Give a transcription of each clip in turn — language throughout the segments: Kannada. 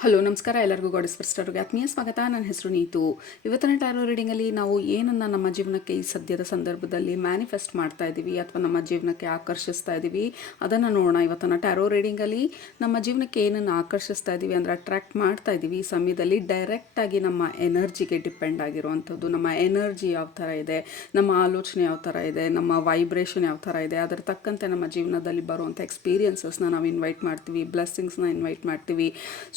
ಹಲೋ ನಮಸ್ಕಾರ ಎಲ್ಲರಿಗೂ ಗಾಡೆಸ್ ಫರ್ಸ್ಟರ್ಗೆ ಆತ್ಮೀಯ ಸ್ವಾಗತ. ನನ್ನ ಹೆಸರು ನೀತು. ಇವತ್ತಿನ ಟ್ಯಾರೋ ರೀಡಿಂಗಲ್ಲಿ ನಾವು ಏನನ್ನು ನಮ್ಮ ಜೀವನಕ್ಕೆ ಈ ಸದ್ಯದ ಸಂದರ್ಭದಲ್ಲಿ ಮ್ಯಾನಿಫೆಸ್ಟ್ ಮಾಡ್ತಾ ಇದ್ದೀವಿ ಅಥವಾ ನಮ್ಮ ಜೀವನಕ್ಕೆ ಆಕರ್ಷಿಸ್ತಾ ಇದ್ದೀವಿ ಅದನ್ನು ನೋಡೋಣ. ಇವತ್ತಿನ ಟ್ಯಾರೋ ರೀಡಿಂಗಲ್ಲಿ ನಮ್ಮ ಜೀವನಕ್ಕೆ ಏನನ್ನು ಆಕರ್ಷಿಸ್ತಾ ಇದ್ದೀವಿ ಅಂದರೆ ಅಟ್ರ್ಯಾಕ್ಟ್ ಮಾಡ್ತಾ ಇದ್ದೀವಿ ಈ ಸಮಯದಲ್ಲಿ ಡೈರೆಕ್ಟಾಗಿ ನಮ್ಮ ಎನರ್ಜಿಗೆ ಡಿಪೆಂಡ್ ಆಗಿರುವಂಥದ್ದು. ನಮ್ಮ ಎನರ್ಜಿ ಯಾವ ಥರ ಇದೆ, ನಮ್ಮ ಆಲೋಚನೆ ಯಾವ ಥರ ಇದೆ, ನಮ್ಮ ವೈಬ್ರೇಷನ್ ಯಾವ ಥರ ಇದೆ, ಅದರ ತಕ್ಕಂತೆ ನಮ್ಮ ಜೀವನದಲ್ಲಿ ಬರುವಂಥ ಎಕ್ಸ್ಪೀರಿಯನ್ಸಸ್ನ ನಾವು ಇನ್ವೈಟ್ ಮಾಡ್ತೀವಿ, ಬ್ಲೆಸ್ಸಿಂಗ್ಸ್ನ ಇನ್ವೈಟ್ ಮಾಡ್ತೀವಿ.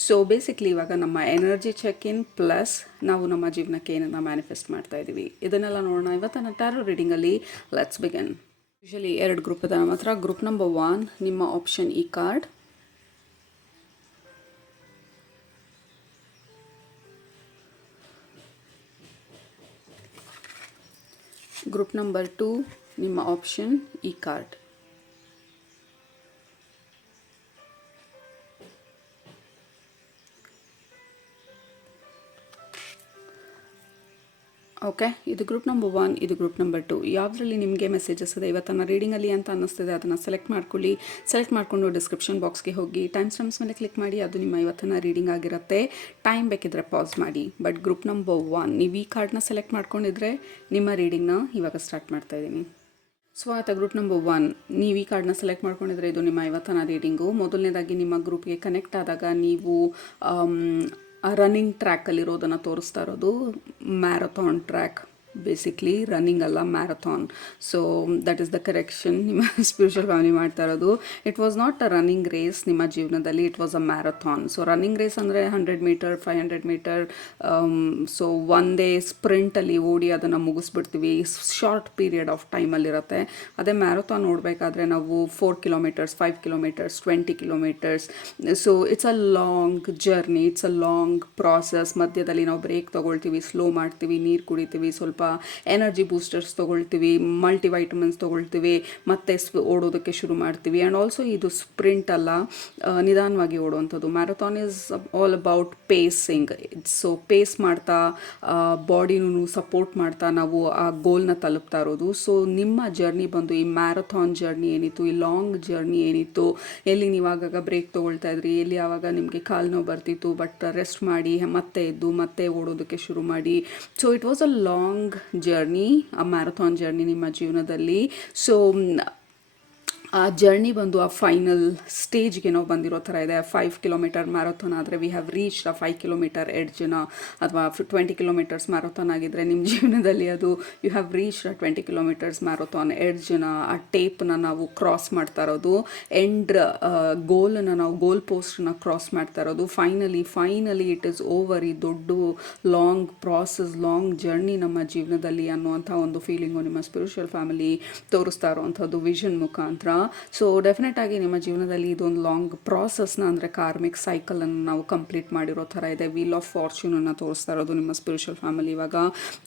ಸೊ ಬೇಸಿಕ್ಲಿ ಇವಾಗ ನಮ್ಮ ಎನರ್ಜಿ ಚೆಕ್ ಇನ್ ಪ್ಲಸ್ ನಾವು ನಮ್ಮ ಜೀವನಕ್ಕೆ ಏನನ್ನ ಮ್ಯಾನಿಫೆಸ್ಟ್ ಮಾಡ್ತಾ ಇದ್ದೀವಿ ಇದನ್ನೆಲ್ಲ ನೋಡೋಣ ಇವತ್ತಿನ ಟ್ಯಾರೋ ರೀಡಿಂಗಲ್ಲಿ. Let's begin. ಯೂಶಲಿ 2 ಗ್ರೂಪ್ ಇದೆ ನಮ್ಮ ಹತ್ರ. ಗ್ರೂಪ್ ನಂಬರ್ 1 ನಿಮ್ಮ ಆಪ್ಷನ್ ಈ ಕಾರ್ಡ್, ಗ್ರೂಪ್ ನಂಬರ್ 2 ನಿಮ್ಮ ಆಪ್ಷನ್ ಈ ಕಾರ್ಡ್. ಓಕೆ, ಇದು ಗ್ರೂಪ್ ನಂಬರ್ 1, ಇದು ಗ್ರೂಪ್ ನಂಬರ್ 2. ಯಾವುದರಲ್ಲಿ ನಿಮಗೆ ಮೆಸೇಜಸ್ ಇದೆ ಇವತ್ತನ್ನು ರೀಡಿಂಗಲ್ಲಿ ಅಂತ ಅನ್ನಿಸ್ತಿದೆ ಅದನ್ನು ಸೆಲೆಕ್ಟ್ ಮಾಡ್ಕೊಳ್ಳಿ. ಸೆಲೆಕ್ಟ್ ಮಾಡಿಕೊಂಡು ಡಿಸ್ಕ್ರಿಪ್ಷನ್ ಬಾಕ್ಸ್ಗೆ ಹೋಗಿ ಟೈಮ್ ಸ್ಟಾಂಪ್ಸ್ ಮೇಲೆ ಕ್ಲಿಕ್ ಮಾಡಿ. ಅದು ನಿಮ್ಮ ಇವತ್ತಿನ ರೀಡಿಂಗ್ ಆಗಿರುತ್ತೆ. ಟೈಮ್ ಬೇಕಿದ್ರೆ ಪಾಸ್ ಮಾಡಿ. ಬಟ್ ಗ್ರೂಪ್ ನಂಬರ್ 1 ನೀವು ಈ ಕಾರ್ಡ್ನ ಸೆಲೆಕ್ಟ್ ಮಾಡ್ಕೊಂಡಿದ್ರೆ ನಿಮ್ಮ ರೀಡಿಂಗ್ನ ಇವಾಗ ಸ್ಟಾರ್ಟ್ ಮಾಡ್ತಾ ಇದ್ದೀನಿ. ಸ್ವಾಗತ. ಗ್ರೂಪ್ ನಂಬರ್ 1 ನೀವು ಈ ಕಾರ್ಡ್ನ ಸೆಲೆಕ್ಟ್ ಮಾಡ್ಕೊಂಡಿದ್ರೆ ಇದು ನಿಮ್ಮ ಇವತ್ತಿನ ರೀಡಿಂಗು. ಮೊದಲನೇದಾಗಿ ನಿಮ್ಮ ಗ್ರೂಪ್ಗೆ ಕನೆಕ್ಟ್ ಆದಾಗ ನೀವು ರನ್ನಿಂಗ್ ಟ್ರ್ಯಾಕಲ್ಲಿರೋದನ್ನು ತೋರಿಸ್ತಾ ಇರೋದು. ಮ್ಯಾರಥಾನ್ ಟ್ರ್ಯಾಕ್, ಬೇಸಿಕ್ಲಿ ರನ್ನಿಂಗ್ ಅಲ್ಲ, marathon. So that is the correction ನಿಮ್ಮ ಸ್ಪಿರಿಚುವಲ್ ಫ್ಯಾಮಿಲಿ ಮಾಡ್ತಾ ಇರೋದು. It was not a running race ನಿಮ್ಮ ಜೀವನದಲ್ಲಿ, it was a marathon. So running race ಅಂದರೆ 100 ಮೀಟರ್ 500 ಮೀಟರ್. ಸೊ ಒಂದೇ ಸ್ಪ್ರಿಂಟಲ್ಲಿ ಓಡಿ ಅದನ್ನು ಮುಗಿಸ್ಬಿಡ್ತೀವಿ, ಶಾರ್ಟ್ ಪೀರಿಯಡ್ ಆಫ್ ಟೈಮಲ್ಲಿರುತ್ತೆ. ಅದೇ ಮ್ಯಾರಥಾನ್ ನೋಡಬೇಕಾದ್ರೆ ನಾವು 4 kilometres 5 kilometres 20 kilometres. So it's a long journey, it's a long process. ಮಧ್ಯದಲ್ಲಿ ನಾವು ಬ್ರೇಕ್ ತೊಗೊಳ್ತೀವಿ, ಸ್ಲೋ ಮಾಡ್ತೀವಿ, ನೀರು ಕುಡಿತೀವಿ, ಸ್ವಲ್ಪ ಎನರ್ಜಿ ಬೂಸ್ಟರ್ಸ್ ತೊಗೊಳ್ತೀವಿ, ಮಲ್ಟಿವೈಟಮಿನ್ಸ್ ತೊಗೊಳ್ತೀವಿ, ಮತ್ತೆ ಓಡೋದಕ್ಕೆ ಶುರು ಮಾಡ್ತೀವಿ. ಆ್ಯಂಡ್ ಆಲ್ಸೋ ಇದು ಸ್ಪ್ರಿಂಟ್ ಅಲ್ಲ, ನಿಧಾನವಾಗಿ ಓಡುವಂಥದ್ದು. Marathon is all about pacing. So pace ಮಾಡ್ತಾ ಬಾಡಿನೂ ಸಪೋರ್ಟ್ ಮಾಡ್ತಾ ನಾವು ಆ ಗೋಲ್ನ ತಲುಪ್ತಾ ಇರೋದು. ಸೊ ನಿಮ್ಮ ಜರ್ನಿ ಬಂದು ಈ ಮ್ಯಾರಥಾನ್ ಜರ್ನಿ ಏನಿತ್ತು, ಈ ಲಾಂಗ್ ಜರ್ನಿ ಏನಿತ್ತು, ಎಲ್ಲಿ ನೀವು ಆಗಾಗ ಬ್ರೇಕ್ ತೊಗೊಳ್ತಾ ಇದ್ರಿ, ಎಲ್ಲಿ ಆವಾಗ ನಿಮಗೆ ಕಾಲು ನೋವು ಬರ್ತಿತ್ತು, ಬಟ್ ರೆಸ್ಟ್ ಮಾಡಿ ಮತ್ತೆ ಎದ್ದು ಮತ್ತೆ ಓಡೋದಕ್ಕೆ ಶುರು ಮಾಡಿ. So it was a long journey, ಆ ಮ್ಯಾರಥಾನ್ ಜರ್ನಿ ನಿಮ್ಮ ಜೀವನದಲ್ಲಿ. ಸೊ ಆ ಜರ್ನಿ ಬಂದು ಆ ಫೈನಲ್ ಸ್ಟೇಜ್ಗೆ ನಾವು ಬಂದಿರೋ ಥರ ಇದೆ. 5 ಕಿಲೋಮೀಟರ್ ಮ್ಯಾರಥಾನ್ ಆದರೆ ವಿ ಹ್ಯಾವ್ ರೀಚ್ಡ್ ಆ 5 ಕಿಲೋಮೀಟರ್ ಎಡ್ಜ್ನ, ಅಥವಾ 20 ಕಿಲೋಮೀಟರ್ಸ್ ಮ್ಯಾರಥಾನ್ ಆಗಿದ್ದರೆ ನಿಮ್ಮ ಜೀವನದಲ್ಲಿ ಅದು ಯು ಹ್ಯಾವ್ ರೀಚ್ಡ್ ಆ 20 ಕಿಲೋಮೀಟರ್ಸ್ ಮ್ಯಾರಥಾನ್ ಎಡ್ಜ್ನ, ಆ ಟೇಪ್ನ ನಾವು ಕ್ರಾಸ್ ಮಾಡ್ತಾ ಇರೋದು. ಎಂಡ್ ಗೋಲನ್ನು ನಾವು ಗೋಲ್ ಪೋಸ್ಟನ್ನ ಕ್ರಾಸ್ ಮಾಡ್ತಾ ಇರೋದು. Finally it is over. ಈ ದೊಡ್ಡ ಲಾಂಗ್ ಪ್ರಾಸೆಸ್, ಲಾಂಗ್ ಜರ್ನಿ ನಮ್ಮ ಜೀವನದಲ್ಲಿ ಅನ್ನುವಂಥ ಒಂದು ಫೀಲಿಂಗು ನಿಮ್ಮ ಸ್ಪಿರಿಚುವಲ್ ಫ್ಯಾಮಿಲಿ ತೋರಿಸ್ತಾ ಇರೋವಂಥದ್ದು ವಿಷನ್ ಮುಖಾಂತರ. ಸೊ ಡೆಫಿನೆಟ್ ಆಗಿ ನಿಮ್ಮ ಜೀವನದಲ್ಲಿ ಇದೊಂದು ಲಾಂಗ್ ಪ್ರಾಸೆಸ್ನ ಅಂದರೆ ಕಾರ್ಮಿಕ್ ಸೈಕಲನ್ನು ನಾವು ಕಂಪ್ಲೀಟ್ ಮಾಡಿರೋ ಥರ ಇದೆ. ವೀಲ್ ಆಫ್ ಫಾರ್ಚೂನನ್ನು ತೋರಿಸ್ತಾ ಇರೋದು ನಿಮ್ಮ ಸ್ಪಿರಿಚುವಲ್ ಫ್ಯಾಮಿಲಿ ಇವಾಗ.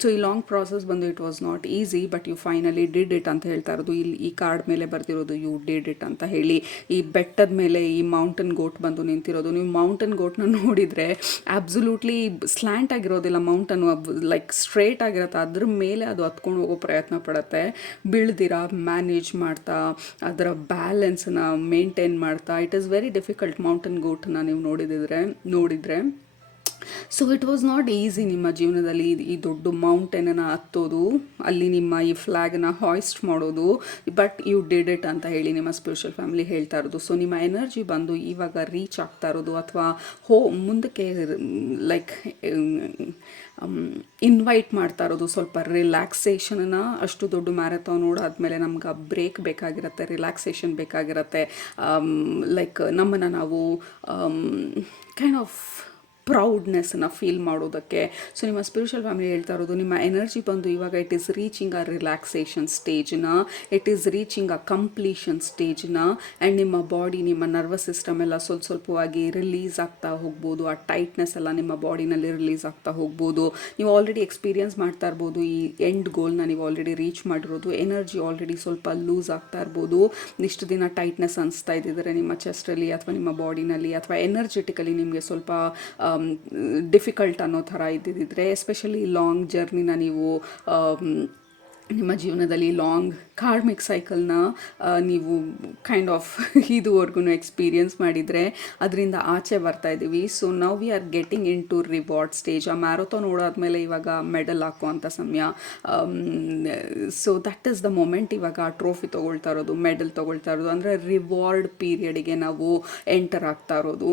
ಸೊ ಈ ಲಾಂಗ್ ಪ್ರಾಸೆಸ್ ಬಂದು it was not easy, but you finally did it ಅಂತ ಹೇಳ್ತಾ ಇರೋದು. ಇಲ್ಲಿ ಈ ಕಾರ್ಡ್ ಮೇಲೆ ಬರ್ತಿರೋದು ಯು ಡಿಡ್ ಇಟ್ ಅಂತ ಹೇಳಿ. ಈ ಬೆಟ್ಟದ ಮೇಲೆ ಈ ಮೌಂಟನ್ ಗೋಟ್ ಬಂದು ನಿಂತಿರೋದು. ನೀವು ಮೌಂಟನ್ ಗೋಟ್ನ ನೋಡಿದರೆ ಅಬ್ಸಲ್ಯೂಟ್ಲಿ ಸ್ಲ್ಯಾಂಟ್ ಆಗಿರೋದಿಲ್ಲ, ಮೌಂಟನ್ ಲೈಕ್ ಸ್ಟ್ರೇಟ್ ಆಗಿರುತ್ತೆ. ಅದ್ರ ಮೇಲೆ ಅದು ಹತ್ಕೊಂಡು ಹೋಗೋ ಪ್ರಯತ್ನ ಪಡುತ್ತೆ, ಬೀಳ್ದಿರ ಮ್ಯಾನೇಜ್ ಮಾಡ್ತಾ ಅದರ ಬ್ಯಾಲೆನ್ಸ್ನ ಮೇಂಟೈನ್ ಮಾಡ್ತಾ. It is very difficult mountain ಗೋಟ್ನ ನೀವು ನೋಡಿದರೆ. So it was not easy ನಿಮ್ಮ ಜೀವನದಲ್ಲಿ ಈ ದೊಡ್ಡ ಮೌಂಟೇನನ್ನು ಹತ್ತೋದು, ಅಲ್ಲಿ ನಿಮ್ಮ ಈ ಫ್ಲ್ಯಾಗ್ನ ಹಾಯ್ಸ್ಟ್ ಮಾಡೋದು. ಬಟ್ ಯು ಡಿಡ್ ಇಟ್ ಅಂತ ಹೇಳಿ ನಿಮ್ಮ ಸ್ಪಿರಿಚುವಲ್ ಫ್ಯಾಮಿಲಿ ಹೇಳ್ತಾ ಇರೋದು. ಸೊ ನಿಮ್ಮ ಎನರ್ಜಿ ಬಂದು ಇವಾಗ ರೀಚ್ ಆಗ್ತಾ ಇರೋದು, ಅಥವಾ ಮುಂದಕ್ಕೆ ಲೈಕ್ ಇನ್ವೈಟ್ ಮಾಡ್ತಾ ಇರೋದು ಸ್ವಲ್ಪ ರಿಲ್ಯಾಕ್ಸೇಷನ್ನ. ಅಷ್ಟು ದೊಡ್ಡ ಮ್ಯಾರಥಾನ್ ಓಡಾದ್ಮೇಲೆ ನಮ್ಗೆ ಬ್ರೇಕ್ ಬೇಕಾಗಿರುತ್ತೆ, ರಿಲ್ಯಾಕ್ಸೇಷನ್ ಬೇಕಾಗಿರುತ್ತೆ. ಲೈಕ್ ನಮ್ಮನ್ನು ನಾವು ಕೈಂಡ್ ಆಫ್ ಪ್ರೌಡ್ನೆಸ್ಸನ್ನು ಫೀಲ್ ಮಾಡೋದಕ್ಕೆ. ಸೊ ನಿಮ್ಮ ಸ್ಪಿರಿಚುವಲ್ ಫ್ಯಾಮಿಲಿ ಹೇಳ್ತಾ ಇರೋದು ನಿಮ್ಮ ಎನರ್ಜಿ ಬಂದು ಇವಾಗ it is reaching a relaxation ಸ್ಟೇಜ್ನ, it is reaching a completion ಸ್ಟೇಜ್ನ. ಆ್ಯಂಡ್ ನಿಮ್ಮ ಬಾಡಿ, ನಿಮ್ಮ ನರ್ವಸ್ ಸಿಸ್ಟಮ್ ಎಲ್ಲ ಸ್ವಲ್ಪವಾಗಿ ರಿಲೀಸ್ ಆಗ್ತಾ ಹೋಗ್ಬೋದು. ಆ ಟೈಟ್ನೆಸ್ ಎಲ್ಲ ನಿಮ್ಮ ಬಾಡಿನಲ್ಲಿ ರಿಲೀಸ್ ಆಗ್ತಾ ಹೋಗ್ಬೋದು. ನೀವು ಆಲ್ರೆಡಿ ಎಕ್ಸ್ಪೀರಿಯನ್ಸ್ ಮಾಡ್ತಾ ಇರ್ಬೋದು ಈ ಎಂಡ್ ಗೋಲ್ನ ನೀವು ಆಲ್ರೆಡಿ ರೀಚ್ ಮಾಡಿರೋದು. ಎನರ್ಜಿ ಆಲ್ರೆಡಿ ಸ್ವಲ್ಪ ಲೂಸ್ ಆಗ್ತಾ ಇರ್ಬೋದು. ಇಷ್ಟು ದಿನ ಟೈಟ್ನೆಸ್ ಅನಿಸ್ತಾ ಇದ್ದಿದ್ದಾರೆ ನಿಮ್ಮ ಚೆಸ್ಟಲ್ಲಿ ಅಥವಾ ನಿಮ್ಮ ಬಾಡಿನಲ್ಲಿ, ಅಥವಾ ಎನರ್ಜೆಟಿಕಲಿ ನಿಮಗೆ ಸ್ವಲ್ಪ ಡಿಫಿಕಲ್ಟ್ ಅನ್ನೋ ಥರ ಇದ್ದಿದ್ದರೆ, ಎಸ್ಪೆಷಲಿ ಲಾಂಗ್ ಜರ್ನಿನ ನೀವು ನಿಮ್ಮ ಜೀವನದಲ್ಲಿ ಲಾಂಗ್ ಕಾರ್ಮಿಕ್ ಸೈಕಲ್ನ ನೀವು ಕೈಂಡ್ ಆಫ್ ಇದುವರೆಗೂ ಎಕ್ಸ್ಪೀರಿಯನ್ಸ್ ಮಾಡಿದರೆ ಅದರಿಂದ ಆಚೆ ಬರ್ತಾ ಇದ್ದೀವಿ. So now we are getting into reward stage. ಆ ಮ್ಯಾರಥಾನ್ ಓಡಾದ್ಮೇಲೆ ಇವಾಗ ಮೆಡಲ್ ಹಾಕುವಂಥ ಸಮಯ. So that is the moment. ಇವಾಗ ಟ್ರೋಫಿ ತೊಗೊಳ್ತಾ ಇರೋದು, ಮೆಡಲ್ ತೊಗೊಳ್ತಾ ಇರೋದು, ಅಂದರೆ ರಿವಾರ್ಡ್ ಪೀರಿಯಡಿಗೆ ನಾವು ಎಂಟರ್ ಆಗ್ತಾ ಇರೋದು.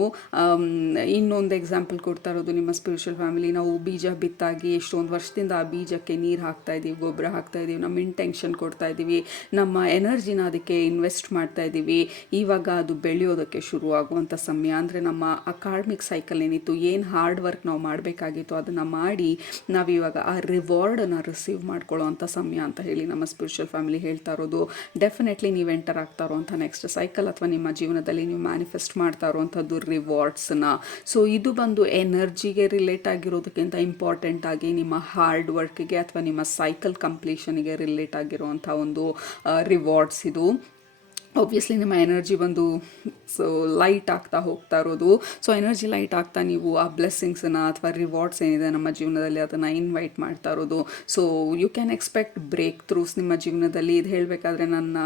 ಇನ್ನೊಂದು ಎಕ್ಸಾಂಪಲ್ ಕೊಡ್ತಾ ಇರೋದು ನಿಮ್ಮ ಸ್ಪಿರಿಚುವಲ್ ಫ್ಯಾಮಿಲಿ. ನಾವು ಬೀಜ ಬಿತ್ತಾಗಿ ಎಷ್ಟೊಂದು ವರ್ಷದಿಂದ ಆ ಬೀಜಕ್ಕೆ ನೀರು ಹಾಕ್ತಾ ಇದ್ದೀವಿ, ಗೊಬ್ಬರ ಹಾಕ್ತಾ ಇದ್ದೀವಿ, ನಮ್ಮ ಇಂಟೆನ್ಷನ್ ಕೊಡ್ತಾ ಇದ್ದೀವಿ, ನಮ್ಮ ಎನರ್ಜಿನ ಅದಕ್ಕೆ ಇನ್ವೆಸ್ಟ್ ಮಾಡ್ತಾ ಇದ್ದೀವಿ. ಇವಾಗ ಅದು ಬೆಳೆಯೋದಕ್ಕೆ ಶುರು ಆಗುವಂಥ ಸಮಯ. ಅಂದರೆ ನಮ್ಮ ಆ ಕಾರ್ಮಿಕ್ ಸೈಕಲ್ ಏನಿತ್ತು, ಏನು ಹಾರ್ಡ್ ವರ್ಕ್ ನಾವು ಮಾಡಬೇಕಾಗಿತ್ತು ಅದನ್ನು ಮಾಡಿ ನಾವಿವಾಗ ಆ ರಿವಾರ್ಡನ್ನು ರಿಸೀವ್ ಮಾಡ್ಕೊಳ್ಳೋ ಅಂಥ ಸಮಯ ಅಂತ ಹೇಳಿ ನಮ್ಮ ಸ್ಪಿರಿಚುವಲ್ ಫ್ಯಾಮಿಲಿ ಹೇಳ್ತಾ ಇರೋದು. ಡೆಫಿನೆಟ್ಲಿ ನೀವು ಎಂಟರ್ ಆಗ್ತಾ ಇರೋವಂಥ ನೆಕ್ಸ್ಟ್ ಸೈಕಲ್ ಅಥವಾ ನಿಮ್ಮ ಜೀವನದಲ್ಲಿ ನೀವು ಮ್ಯಾನಿಫೆಸ್ಟ್ ಮಾಡ್ತಾ ಇರುವಂಥದ್ದು ರಿವಾರ್ಡ್ಸ್ನ. ಸೊ ಇದು ಬಂದು ಎನರ್ಜಿಗೆ ರಿಲೇಟ್ ಆಗಿರೋದಕ್ಕಿಂತ ಇಂಪಾರ್ಟೆಂಟ್ ಆಗಿ ನಿಮ್ಮ ಹಾರ್ಡ್ ವರ್ಕ್ಗೆ ಅಥವಾ ನಿಮ್ಮ ಸೈಕಲ್ ಕಂಪ್ಲೀಷನ್ಗೆ ರಿಲೇಟ್ ಆಗಿರುವಂಥ ಒಂದು ರಿವಾರ್ಡ್ಸ್ ಇದು. ಆಬ್ವಿಯಸ್ಲಿ ನಿಮ್ಮ ಎನರ್ಜಿ ಬಂದು ಸೊ ಲೈಟ್ ಆಗ್ತಾ ಹೋಗ್ತಾ ಇರೋದು. ಸೊ ಎನರ್ಜಿ ಲೈಟ್ ಆಗ್ತಾ ನೀವು ಆ ಬ್ಲೆಸ್ಸಿಂಗ್ಸನ್ನು ಅಥವಾ ರಿವಾರ್ಡ್ಸ್ ಏನಿದೆ ನಮ್ಮ ಜೀವನದಲ್ಲಿ ಅದನ್ನು ಇನ್ವೈಟ್ ಮಾಡ್ತಾ ಇರೋದು. So you can expect breakthroughs ನಿಮ್ಮ ಜೀವನದಲ್ಲಿ. ಇದು ಹೇಳಬೇಕಾದ್ರೆ ನನ್ನ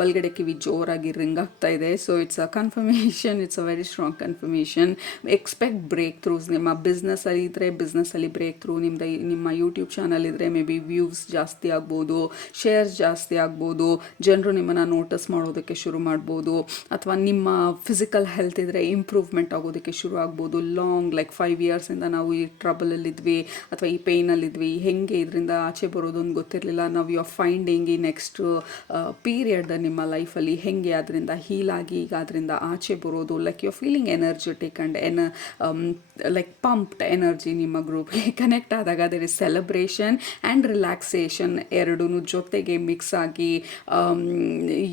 ಬಲ್ಗಡೆ ಕಿವಿ ಜೋರಾಗಿ ರಿಂಗ್ ಆಗ್ತಾ ಇದೆ. So it's a confirmation, it's a very strong confirmation. Expect breakthroughs. ನಿಮ್ಮ ಬಿಸ್ನೆಸ್ಸಲ್ಲಿ ಇದ್ದರೆ ಬಿಸ್ನೆಸ್ಸಲ್ಲಿ ಬ್ರೇಕ್ ಥ್ರೂ, ನಿಮ್ಮ ಯೂಟ್ಯೂಬ್ ಚಾನಲ್ ಇದ್ದರೆ ಮೇ ಬಿ ವ್ಯೂಸ್ ಜಾಸ್ತಿ ಆಗ್ಬೋದು, ಶೇರ್ಸ್ ಜಾಸ್ತಿ ಆಗ್ಬೋದು, ಜನರು ನಿಮ್ಮನ್ನು ನೋಟಿಸ್ ಮಾಡೋದಕ್ಕೆ ಶುರು ಮಾಡ್ಬೋದು, ಅಥವಾ ನಿಮ್ಮ ಫಿಸಿಕಲ್ ಹೆಲ್ತ್ ಇದ್ದರೆ ಇಂಪ್ರೂವ್ಮೆಂಟ್ ಆಗೋದಕ್ಕೆ ಶುರು ಆಗ್ಬೋದು. ಲಾಂಗ್ ಲೈಕ್ 5 ಇಯರ್ಸಿಂದ ನಾವು ಈ ಟ್ರಬಲಲ್ಲಿದ್ವಿ ಅಥವಾ ಈ ಪೇಯ್ನಲ್ಲಿದ್ವಿ, ಹೆಂಗೆ ಇದರಿಂದ ಆಚೆ ಬರೋದು ಅಂತ ಗೊತ್ತಿರಲಿಲ್ಲ. ನಾವು ಯು ಆರ್ ಫೈಂಡಿಂಗ್ ಈ ನೆಕ್ಸ್ಟ್ ಪೀರಿಯಡ್ ನಿಮ್ಮ ಲೈಫಲ್ಲಿ ಹೆಂಗೆ ಅದರಿಂದ ಹೀಲ್ ಆಗಿ ಈಗ ಅದರಿಂದ ಆಚೆ ಬರೋದು. Like you are feeling energetic and like pumped energy ನಿಮ್ಮ ಗ್ರೂಪ್ಗೆ ಕನೆಕ್ಟ್ ಆದಾಗ there is celebration and relaxation ಎರಡೂ ಜೊತೆಗೆ ಮಿಕ್ಸ್ ಆಗಿ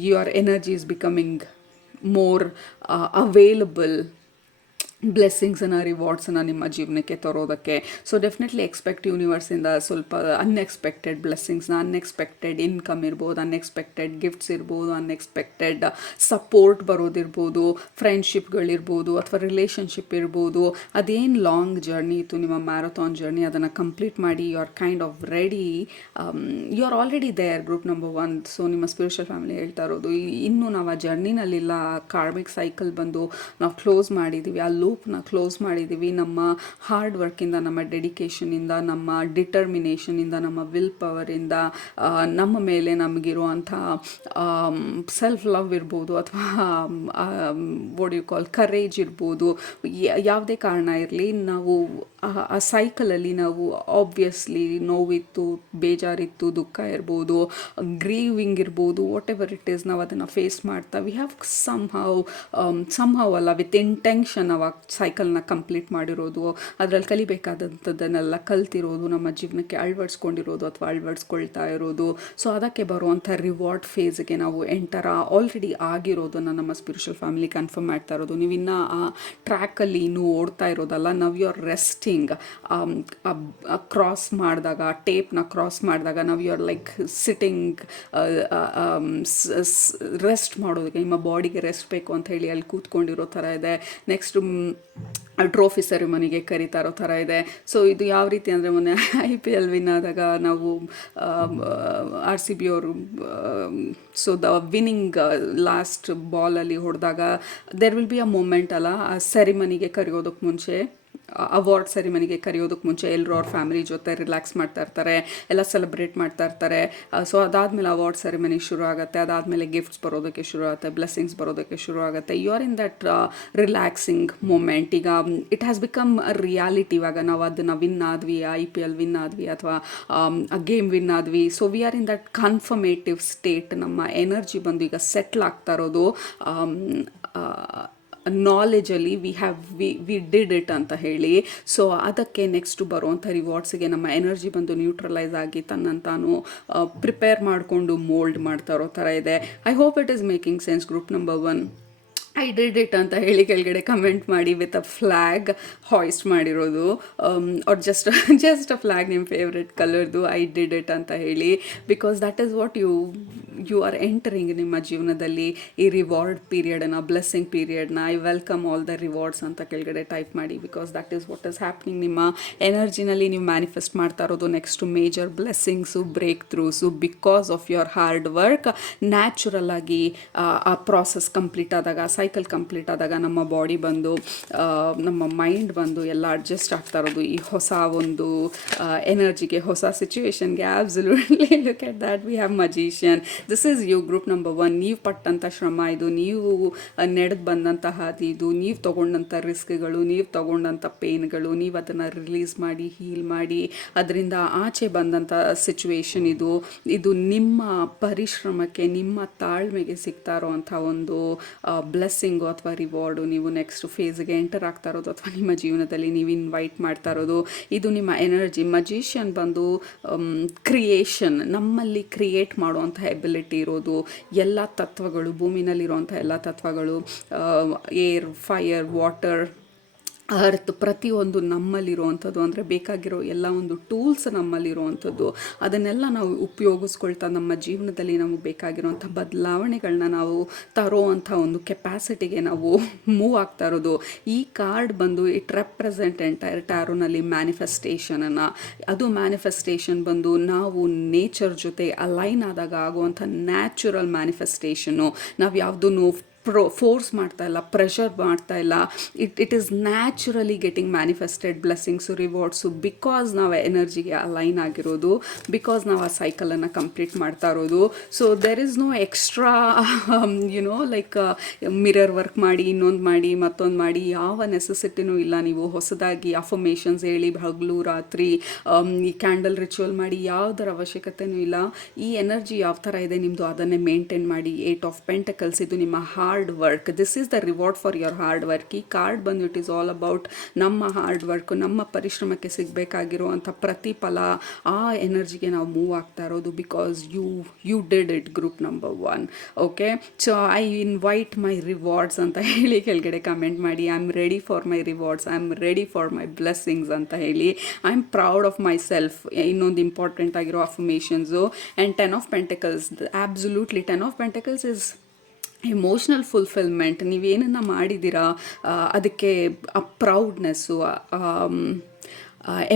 your energy is becoming more available. ಬ್ಲೆಸ್ಸಿಂಗ್ಸನ್ನು, ರಿವಾರ್ಡ್ಸನ್ನು ನಿಮ್ಮ ಜೀವನಕ್ಕೆ ತರೋದಕ್ಕೆ. ಸೊ ಡೆಫಿನೆಟ್ಲಿ ಎಕ್ಸ್ಪೆಕ್ಟ್ ಯೂನಿವರ್ಸಿಂದ ಸ್ವಲ್ಪ ಅನ್ಎಕ್ಸ್ಪೆಕ್ಟೆಡ್ ಬ್ಲೆಸ್ಸಿಂಗ್ಸ್ನ, ಅನ್ಎಕ್ಸ್ಪೆಕ್ಟೆಡ್ ಇನ್ಕಮ್ ಇರ್ಬೋದು, ಅನ್ಎಕ್ಸ್ಪೆಕ್ಟೆಡ್ ಗಿಫ್ಟ್ಸ್ ಇರ್ಬೋದು, ಅನ್ಎಕ್ಸ್ಪೆಕ್ಟೆಡ್ ಸಪೋರ್ಟ್ ಬರೋದಿರ್ಬೋದು, ಫ್ರೆಂಡ್ಶಿಪ್ಗಳಿರ್ಬೋದು ಅಥವಾ ರಿಲೇಷನ್ಶಿಪ್ ಇರ್ಬೋದು. ಅದೇನು ಲಾಂಗ್ ಜರ್ನಿ ಇತ್ತು ನಿಮ್ಮ ಮ್ಯಾರಥಾನ್ ಜರ್ನಿ, ಅದನ್ನು ಕಂಪ್ಲೀಟ್ ಮಾಡಿ you are kind of ready, you are already there group number 1. So ನಿಮ್ಮ ಸ್ಪಿರಿಚುವಲ್ ಫ್ಯಾಮಿಲಿ ಹೇಳ್ತಾ ಇರೋದು ಇನ್ನೂ ನಾವು ಆ ಜರ್ನಿನಲ್ಲಿಲ್ಲ. ಕಾರ್ಮಿಕ್ ಸೈಕಲ್ ಬಂದು ನಾವು ಕ್ಲೋಸ್ ಮಾಡಿದ್ದೀವಿ, ಆ ಲೂಪ್ನ ಕ್ಲೋಸ್ ಮಾಡಿದ್ದೀವಿ. ನಮ್ಮ ಹಾರ್ಡ್ ವರ್ಕಿಂದ, ನಮ್ಮ ಡೆಡಿಕೇಷನಿಂದ, ನಮ್ಮ ಡಿಟರ್ಮಿನೇಷನಿಂದ, ನಮ್ಮ ವಿಲ್ ಪವರಿಂದ, ನಮ್ಮ ಮೇಲೆ ನಮಗಿರುವಂಥ ಸೆಲ್ಫ್ ಲವ್ ಇರ್ಬೋದು ಅಥವಾ ವಾಟ್ ಯು ಕಾಲ್ ಕರೇಜ್ ಇರ್ಬೋದು, ಯಾವುದೇ ಕಾರಣ ಇರಲಿ, ನಾವು ಆ ಸೈಕಲಲ್ಲಿ ನಾವು ಆಬ್ವಿಯಸ್ಲಿ ನೋವಿತ್ತು, ಬೇಜಾರಿತ್ತು, ದುಃಖ ಇರ್ಬೋದು, ಗ್ರೀವಿಂಗ್ ಇರ್ಬೋದು, ವಾಟ್ ಎವರ್ ಇಟ್ ಈಸ್, ನಾವು ಅದನ್ನು ಫೇಸ್ ಮಾಡ್ತಾ ವಿ ಹ್ಯಾವ್ ಸಮ್ಹೌ ಅಲ್ಲ ವಿತ್ ಇಂಟೆನ್ಷನ್ ಅವಾಗ ಸೈಕಲ್ನ ಕಂಪ್ಲೀಟ್ ಮಾಡಿರೋದು, ಅದರಲ್ಲಿ ಕಲಿಬೇಕಾದಂಥದ್ದನ್ನೆಲ್ಲ ಕಲ್ತಿರೋದು, ನಮ್ಮ ಜೀವನಕ್ಕೆ ಅಳವಡಿಸ್ಕೊಂಡಿರೋದು ಅಥವಾ ಅಳವಡಿಸ್ಕೊಳ್ತಾ ಇರೋದು. ಸೊ ಅದಕ್ಕೆ ಬರುವಂಥ ರಿವಾರ್ಡ್ ಫೇಸ್ಗೆ ನಾವು ಆಲ್ರೆಡಿ ಆಗಿರೋದನ್ನು ನಮ್ಮ ಸ್ಪಿರಿಚುವಲ್ ಫ್ಯಾಮಿಲಿ ಕನ್ಫರ್ಮ್ ಮಾಡ್ತಾ ಇರೋದು. ನೀವು ಇನ್ನೂ ಆ ಟ್ರ್ಯಾಕಲ್ಲಿ ಇನ್ನೂ ಓಡ್ತಾ ಇರೋದಲ್ಲ. ನಾವು ಯು ಆರ್ ರೆಸ್ಟಿಂಗ್. ಕ್ರಾಸ್ ಮಾಡಿದಾಗ, ಟೇಪ್ನ ಕ್ರಾಸ್ ಮಾಡಿದಾಗ ನಾವು you are like sitting, rest ಮಾಡೋದಕ್ಕೆ, ನಿಮ್ಮ ಬಾಡಿಗೆ ರೆಸ್ಟ್ ಬೇಕು ಅಂತ ಹೇಳಿ ಅಲ್ಲಿ ಕೂತ್ಕೊಂಡಿರೋ ಥರ ಇದೆ. ನೆಕ್ಸ್ಟ್ ಟ್ರೋಫಿ ಸೆರೆಮನಿಗೆ ಕರೀತಾ ಇರೋ ಥರ ಇದೆ. ಸೊ ಇದು ಯಾವ ರೀತಿ ಅಂದರೆ, ಮೊನ್ನೆ IPL ವಿನ್ ಆದಾಗ ನಾವು RCB ಅವರು ಸೊ ದ ವಿನ್ನಿಂಗ್ ಲಾಸ್ಟ್ ಬಾಲಲ್ಲಿ ಹೊಡೆದಾಗ there will be a moment ಅಲ್ಲ, ಆ ಸೆರೆಮನಿಗೆ ಕರೆಯೋದಕ್ಕೆ ಮುಂಚೆ, ಅವಾರ್ಡ್ ಸೆರೆಮನಿಗೆ ಕರೆಯೋದಕ್ಕೆ ಮುಂಚೆ ಎಲ್ಲರೂ ಅವ್ರ ಫ್ಯಾಮಿಲಿ ಜೊತೆ ರಿಲ್ಯಾಕ್ಸ್ ಮಾಡ್ತಾ ಇರ್ತಾರೆ, ಎಲ್ಲ ಸೆಲೆಬ್ರೇಟ್ ಮಾಡ್ತಾ ಇರ್ತಾರೆ. ಸೊ ಅದಾದಮೇಲೆ ಅವಾರ್ಡ್ ಸೆರೆಮನಿ ಶುರು ಆಗುತ್ತೆ, ಅದಾದಮೇಲೆ ಗಿಫ್ಟ್ಸ್ ಬರೋದಕ್ಕೆ ಶುರು ಆಗುತ್ತೆ, ಬ್ಲೆಸ್ಸಿಂಗ್ಸ್ ಬರೋದಕ್ಕೆ ಶುರು ಆಗುತ್ತೆ. You are in that relaxing moment. ಈಗ it has become a reality. ಇವಾಗ ನಾವು ಅದನ್ನು ವಿನ್ ಆದ್ವಿ, IPL ವಿನ್ ಆದ್ವಿ ಅಥವಾ ಗೇಮ್ ವಿನ್ ಆದ್ವಿ. So we are in that confirmative state. ನಮ್ಮ ಎನರ್ಜಿ ಬಂದು ಈಗ ಸೆಟ್ಲ್ ಆಗ್ತಾ ಇರೋದು ನಾಲೆಜಲ್ಲಿ ವಿ ಡಿಡ್ ಇಟ್ ಅಂತ ಹೇಳಿ. ಸೊ ಅದಕ್ಕೆ ನೆಕ್ಸ್ಟ್ ಬರುವಂಥ ರಿವಾರ್ಡ್ಸಿಗೆ ನಮ್ಮ ಎನರ್ಜಿ ಬಂದು ನ್ಯೂಟ್ರಲೈಸ್ ಆಗಿ ತನ್ನನ್ನು ತಾನು ಪ್ರಿಪೇರ್ ಮಾಡಿಕೊಂಡು ಮೋಲ್ಡ್ ಮಾಡ್ತಾ ಇರೋ ಥರ ಇದೆ. I hope it is making sense group number 1. I did it ಅಂತ ಹೇಳಿ ಕೆಳಗಡೆ ಕಮೆಂಟ್ ಮಾಡಿ ವಿತ್ ಅ ಫ್ಲ್ಯಾಗ್ ಹಾಯ್ಸ್ಟ್ ಮಾಡಿರೋದು, or just just a flag ನಿಮ್ಮ ಫೇವ್ರೆಟ್ ಕಲರ್ದು ಐ ಡಿಡ್ ಇಟ್ ಅಂತ ಹೇಳಿ. Because that is what you are entering ನಿಮ್ಮ ಜೀವನದಲ್ಲಿ ಈ ರಿವಾರ್ಡ್ ಪೀರಿಯಡನ್ನ, ಬ್ಲೆಸ್ಸಿಂಗ್ ಪೀರಿಯಡ್ನ. I welcome all the rewards ಅಂತ ಕೆಳಗಡೆ ಟೈಪ್ ಮಾಡಿ. Because that is what is happening. ನಿಮ್ಮ ಎನರ್ಜಿನಲ್ಲಿ ನೀವು ಮ್ಯಾನಿಫೆಸ್ಟ್ ಮಾಡ್ತಾ ಇರೋದು next major blessings, breakthroughs because of your hard work. Natural ಆಗಿ ಆ ಪ್ರಾಸೆಸ್ ಕಂಪ್ಲೀಟ್ ಆದಾಗ, ಸೈಕಲ್ ಕಂಪ್ಲೀಟ್ ಆದಾಗ ನಮ್ಮ ಬಾಡಿ ಬಂದು, ನಮ್ಮ ಮೈಂಡ್ ಬಂದು ಎಲ್ಲ ಅಡ್ಜಸ್ಟ್ ಆಗ್ತಾ ಇರೋದು ಈ ಹೊಸ ಒಂದು ಎನರ್ಜಿಗೆ, ಹೊಸ ಸಿಚುವೇಶನ್ಗೆ. Absolutely look at that, we have magician. This is you group number 1. ನೀವು ಪಟ್ಟಂಥ ಶ್ರಮ ಇದು, ನೀವು ನಡೆದು ಬಂದಂಥ ಹಾದಿ ಇದು, ನೀವು ತೊಗೊಂಡಂಥ ರಿಸ್ಕ್ಗಳು, ನೀವು ತೊಗೊಂಡಂಥ ಪೇನ್ಗಳು, ನೀವು ಅದನ್ನು ರಿಲೀಸ್ ಮಾಡಿ, ಹೀಲ್ ಮಾಡಿ, ಅದರಿಂದ ಆಚೆ ಬಂದಂಥ ಸಿಚುವೇಶನ್ ಇದು. ಇದು ನಿಮ್ಮ ಪರಿಶ್ರಮಕ್ಕೆ, ನಿಮ್ಮ ತಾಳ್ಮೆಗೆ ಸಿಗ್ತಾ ಇರೋವಂಥ ಒಂದು ಬ್ಲೆಸ್ಸಿಂಗು ಅಥವಾ ರಿವಾರ್ಡು. ನೀವು ನೆಕ್ಸ್ಟ್ ಫೇಸ್ಗೆ ಎಂಟರ್ ಆಗ್ತಾ ಇರೋದು ಅಥವಾ ನಿಮ್ಮ ಜೀವನದಲ್ಲಿ ನೀವು ಇನ್ವೈಟ್ ಮಾಡ್ತಾ ಇರೋದು, ಇದು ನಿಮ್ಮ ಎನರ್ಜಿ. ಮಜಿಷಿಯನ್ ಬಂದು ಕ್ರಿಯೇಷನ್, ನಮ್ಮಲ್ಲಿ ಕ್ರಿಯೇಟ್ ಮಾಡುವಂಥ ಎಬಿಲಿಟಿ ಇರೋದು. ಎಲ್ಲ ತತ್ವಗಳು, ಭೂಮಿನಲ್ಲಿರುವಂಥ ಎಲ್ಲ ತತ್ವಗಳು, ಏರ್, ಫೈರ್, ವಾಟರ್, ಅರ್ತ್, ಪ್ರತಿಯೊಂದು ನಮ್ಮಲ್ಲಿರುವಂಥದ್ದು. ಅಂದರೆ ಬೇಕಾಗಿರೋ ಎಲ್ಲ ಒಂದು ಟೂಲ್ಸ್ ನಮ್ಮಲ್ಲಿರುವಂಥದ್ದು. ಅದನ್ನೆಲ್ಲ ನಾವು ಉಪಯೋಗಿಸ್ಕೊಳ್ತಾ ನಮ್ಮ ಜೀವನದಲ್ಲಿ ನಮಗೆ ಬೇಕಾಗಿರುವಂಥ ಬದಲಾವಣೆಗಳನ್ನ ನಾವು ತರೋವಂಥ ಒಂದು ಕೆಪಾಸಿಟಿಗೆ ನಾವು ಮೂವ್ ಆಗ್ತಾ ಇರೋದು. ಈ ಕಾರ್ಡ್ ಬಂದು ಇಟ್ ರೆಪ್ರೆಸೆಂಟ್ ಎಂಟೈರ್ ಟ್ಯಾರೋನಲ್ಲಿ ಮ್ಯಾನಿಫೆಸ್ಟೇಷನನ್ನು. ಅದು ಮ್ಯಾನಿಫೆಸ್ಟೇಷನ್ ಬಂದು ನಾವು ನೇಚರ್ ಜೊತೆ ಅಲೈನ್ ಆದಾಗ ಆಗುವಂಥ ನ್ಯಾಚುರಲ್ ಮ್ಯಾನಿಫೆಸ್ಟೇಷನ್ನು. ನಾವು ಯಾವುದೂ ಫೋರ್ಸ್ ಮಾಡ್ತಾ ಇಲ್ಲ, ಪ್ರೆಷರ್ ಮಾಡ್ತಾ ಇಲ್ಲ. It is naturally getting manifested blessings, rewards, because ನಾವು ಎನರ್ಜಿಗೆ ಅಲೈನ್ ಆಗಿರೋದು, ಬಿಕಾಸ್ ನಾವು ಆ ಸೈಕಲನ್ನು ಕಂಪ್ಲೀಟ್ ಮಾಡ್ತಾ ಇರೋದು. So there is no extra like mirror work ಮಾಡಿ, ಇನ್ನೊಂದು ಮಾಡಿ, ಮತ್ತೊಂದು ಮಾಡಿ, ಯಾವ ನೆಸೆಸಿಟಿನೂ ಇಲ್ಲ. ನೀವು ಹೊಸದಾಗಿ ಅಫರ್ಮೇಷನ್ಸ್ ಹೇಳಿ ಹಗಲು ರಾತ್ರಿ ಈ ಕ್ಯಾಂಡಲ್ ರಿಚುವಲ್ ಮಾಡಿ ಯಾವುದರ ಅವಶ್ಯಕತೆಯೂ ಇಲ್ಲ. ಈ ಎನರ್ಜಿ ಯಾವ ಥರ ಇದೆ ನಿಮ್ಮದು, ಅದನ್ನೇ ಮೇಂಟೈನ್ ಮಾಡಿ. 8 ಆಫ್ ಪೆಂಟಕಲ್ಸ್, ಇದು ನಿಮ್ಮ hard work. This is the reward for your hard work. ಈ ಕಾರ್ಡ್ ಬಂದು ಇಟ್ ಈಸ್ ಆಲ್ ಅಬೌಟ್ ನಮ್ಮ ಹಾರ್ಡ್ ವರ್ಕ್, ನಮ್ಮ ಪರಿಶ್ರಮಕ್ಕೆ ಸಿಗಬೇಕಾಗಿರುವಂಥ ಪ್ರತಿಫಲ. ಆ ಎನರ್ಜಿಗೆ ನಾವು ಮೂವ್ ಆಗ್ತಾ ಇರೋದು because you did it group number 1. Okay, so I invite my rewards ಅಂತ ಹೇಳಿ ಕೆಳಗಡೆ ಕಮೆಂಟ್ ಮಾಡಿ. I am ready for my rewards, I am ready for my blessings ಅಂತ ಹೇಳಿ. I am proud of myself. ಇನ್ನೊಂದು ಇಂಪಾರ್ಟೆಂಟ್ ಆಗಿರೋ affirmations. And 10 of pentacles, absolutely 10 of pentacles is emotional fulfilment. ನೀವೇನನ್ನು ಮಾಡಿದ್ದೀರಾ ಅದಕ್ಕೆ ಆ ಪ್ರೌಡ್ನೆಸ್ಸು,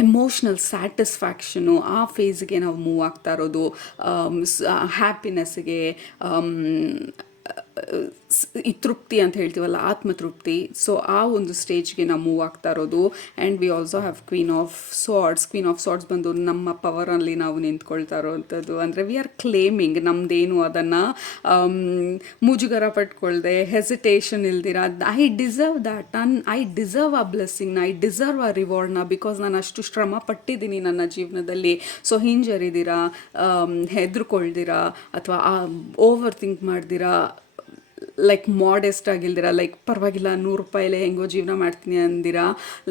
ಎಮೋಷ್ನಲ್ ಸ್ಯಾಟಿಸ್ಫ್ಯಾಕ್ಷನು, ಆ ಫೇಸ್ಗೆ ನಾವು ಮೂವ್ ಆಗ್ತಾ ಇರೋದು. ಹ್ಯಾಪಿನೆಸ್ಗೆ, ಈ ತೃಪ್ತಿ ಅಂತ ಹೇಳ್ತೀವಲ್ಲ, ಆತ್ಮತೃಪ್ತಿ. ಸೊ ಆ ಒಂದು ಸ್ಟೇಜ್ಗೆ ನಾವು ಮೂವ್ ಆಗ್ತಾ ಇರೋದು. And we also have queen of swords. Queen of swords ಬಂದು ನಮ್ಮ ಪವರಲ್ಲಿ ನಾವು ನಿಂತ್ಕೊಳ್ತಾ ಇರೋವಂಥದ್ದು. ಅಂದರೆ ವಿ ಆರ್ ಕ್ಲೇಮಿಂಗ್ ನಮ್ಮದೇನು ಅದನ್ನು ಮುಜುಗರ ಪಟ್ಕೊಳ್ದೆ, ಹೆಸಿಟೇಷನ್ ಇಲ್ದಿರ, I deserve that, I deserve ಆ ಬ್ಲೆಸ್ಸಿಂಗ್ನ, ಐ ಡಿಸರ್ವ್ ಆ ರಿವಾರ್ಡ್ನ, ಬಿಕಾಸ್ ನಾನು ಅಷ್ಟು ಶ್ರಮ ಪಟ್ಟಿದ್ದೀನಿ ನನ್ನ ಜೀವನದಲ್ಲಿ. ಸೊ ಹಿಂಜರಿದಿರಾ, ಹೆದರ್ಕೊಳ್ದಿರಾ, ಅಥವಾ ಓವರ್ ಥಿಂಕ್ ಮಾಡ್ದಿರಾ, ಲೈಕ್ ಮಾಡೆಸ್ಟ್ ಆಗಿಲ್ದಿರ, ಲೈಕ್ ಪರವಾಗಿಲ್ಲ 100 ರೂಪಾಯಿಲೇ ಹೆಂಗೋ ಜೀವನ ಮಾಡ್ತೀನಿ ಅಂದಿರ,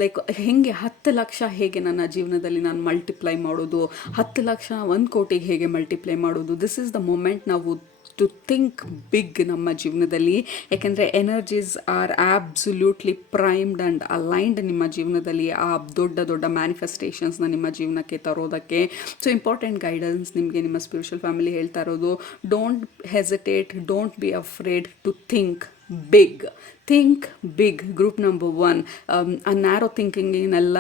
ಲೈಕ್ ಹೇಗೆ 10 ಲಕ್ಷ ಹೇಗೆ ನನ್ನ ಜೀವನದಲ್ಲಿ ನಾನು ಮಲ್ಟಿಪ್ಲೈ ಮಾಡೋದು, 10 ಲಕ್ಷ 1 ಕೋಟಿಗೆ ಹೇಗೆ ಮಲ್ಟಿಪ್ಲೈ ಮಾಡೋದು. ದಿಸ್ ಈಸ್ ದ ಮೊಮೆಂಟ್ ನಾವು ಟು ಥಿಂಕ್ ಬಿಗ್ ನಮ್ಮ ಜೀವನದಲ್ಲಿ. ಯಾಕೆಂದರೆ energies are absolutely primed and aligned ನಿಮ್ಮ ಜೀವನದಲ್ಲಿ ಆ ದೊಡ್ಡ ದೊಡ್ಡ ಮ್ಯಾನಿಫೆಸ್ಟೇಷನ್ಸ್ನ ನಿಮ್ಮ ಜೀವನಕ್ಕೆ ತರೋದಕ್ಕೆ. ಸೊ ಇಂಪಾರ್ಟೆಂಟ್ ಗೈಡೆನ್ಸ್ ನಿಮಗೆ ನಿಮ್ಮ ಸ್ಪಿರಿಚುವಲ್ ಫ್ಯಾಮಿಲಿ ಹೇಳ್ತಾ ಇರೋದು, don't hesitate, don't be afraid to think big. Think big group number 1. ಆ ನ್ಯಾರೋ ಥಿಂಕಿಂಗಿನೆಲ್ಲ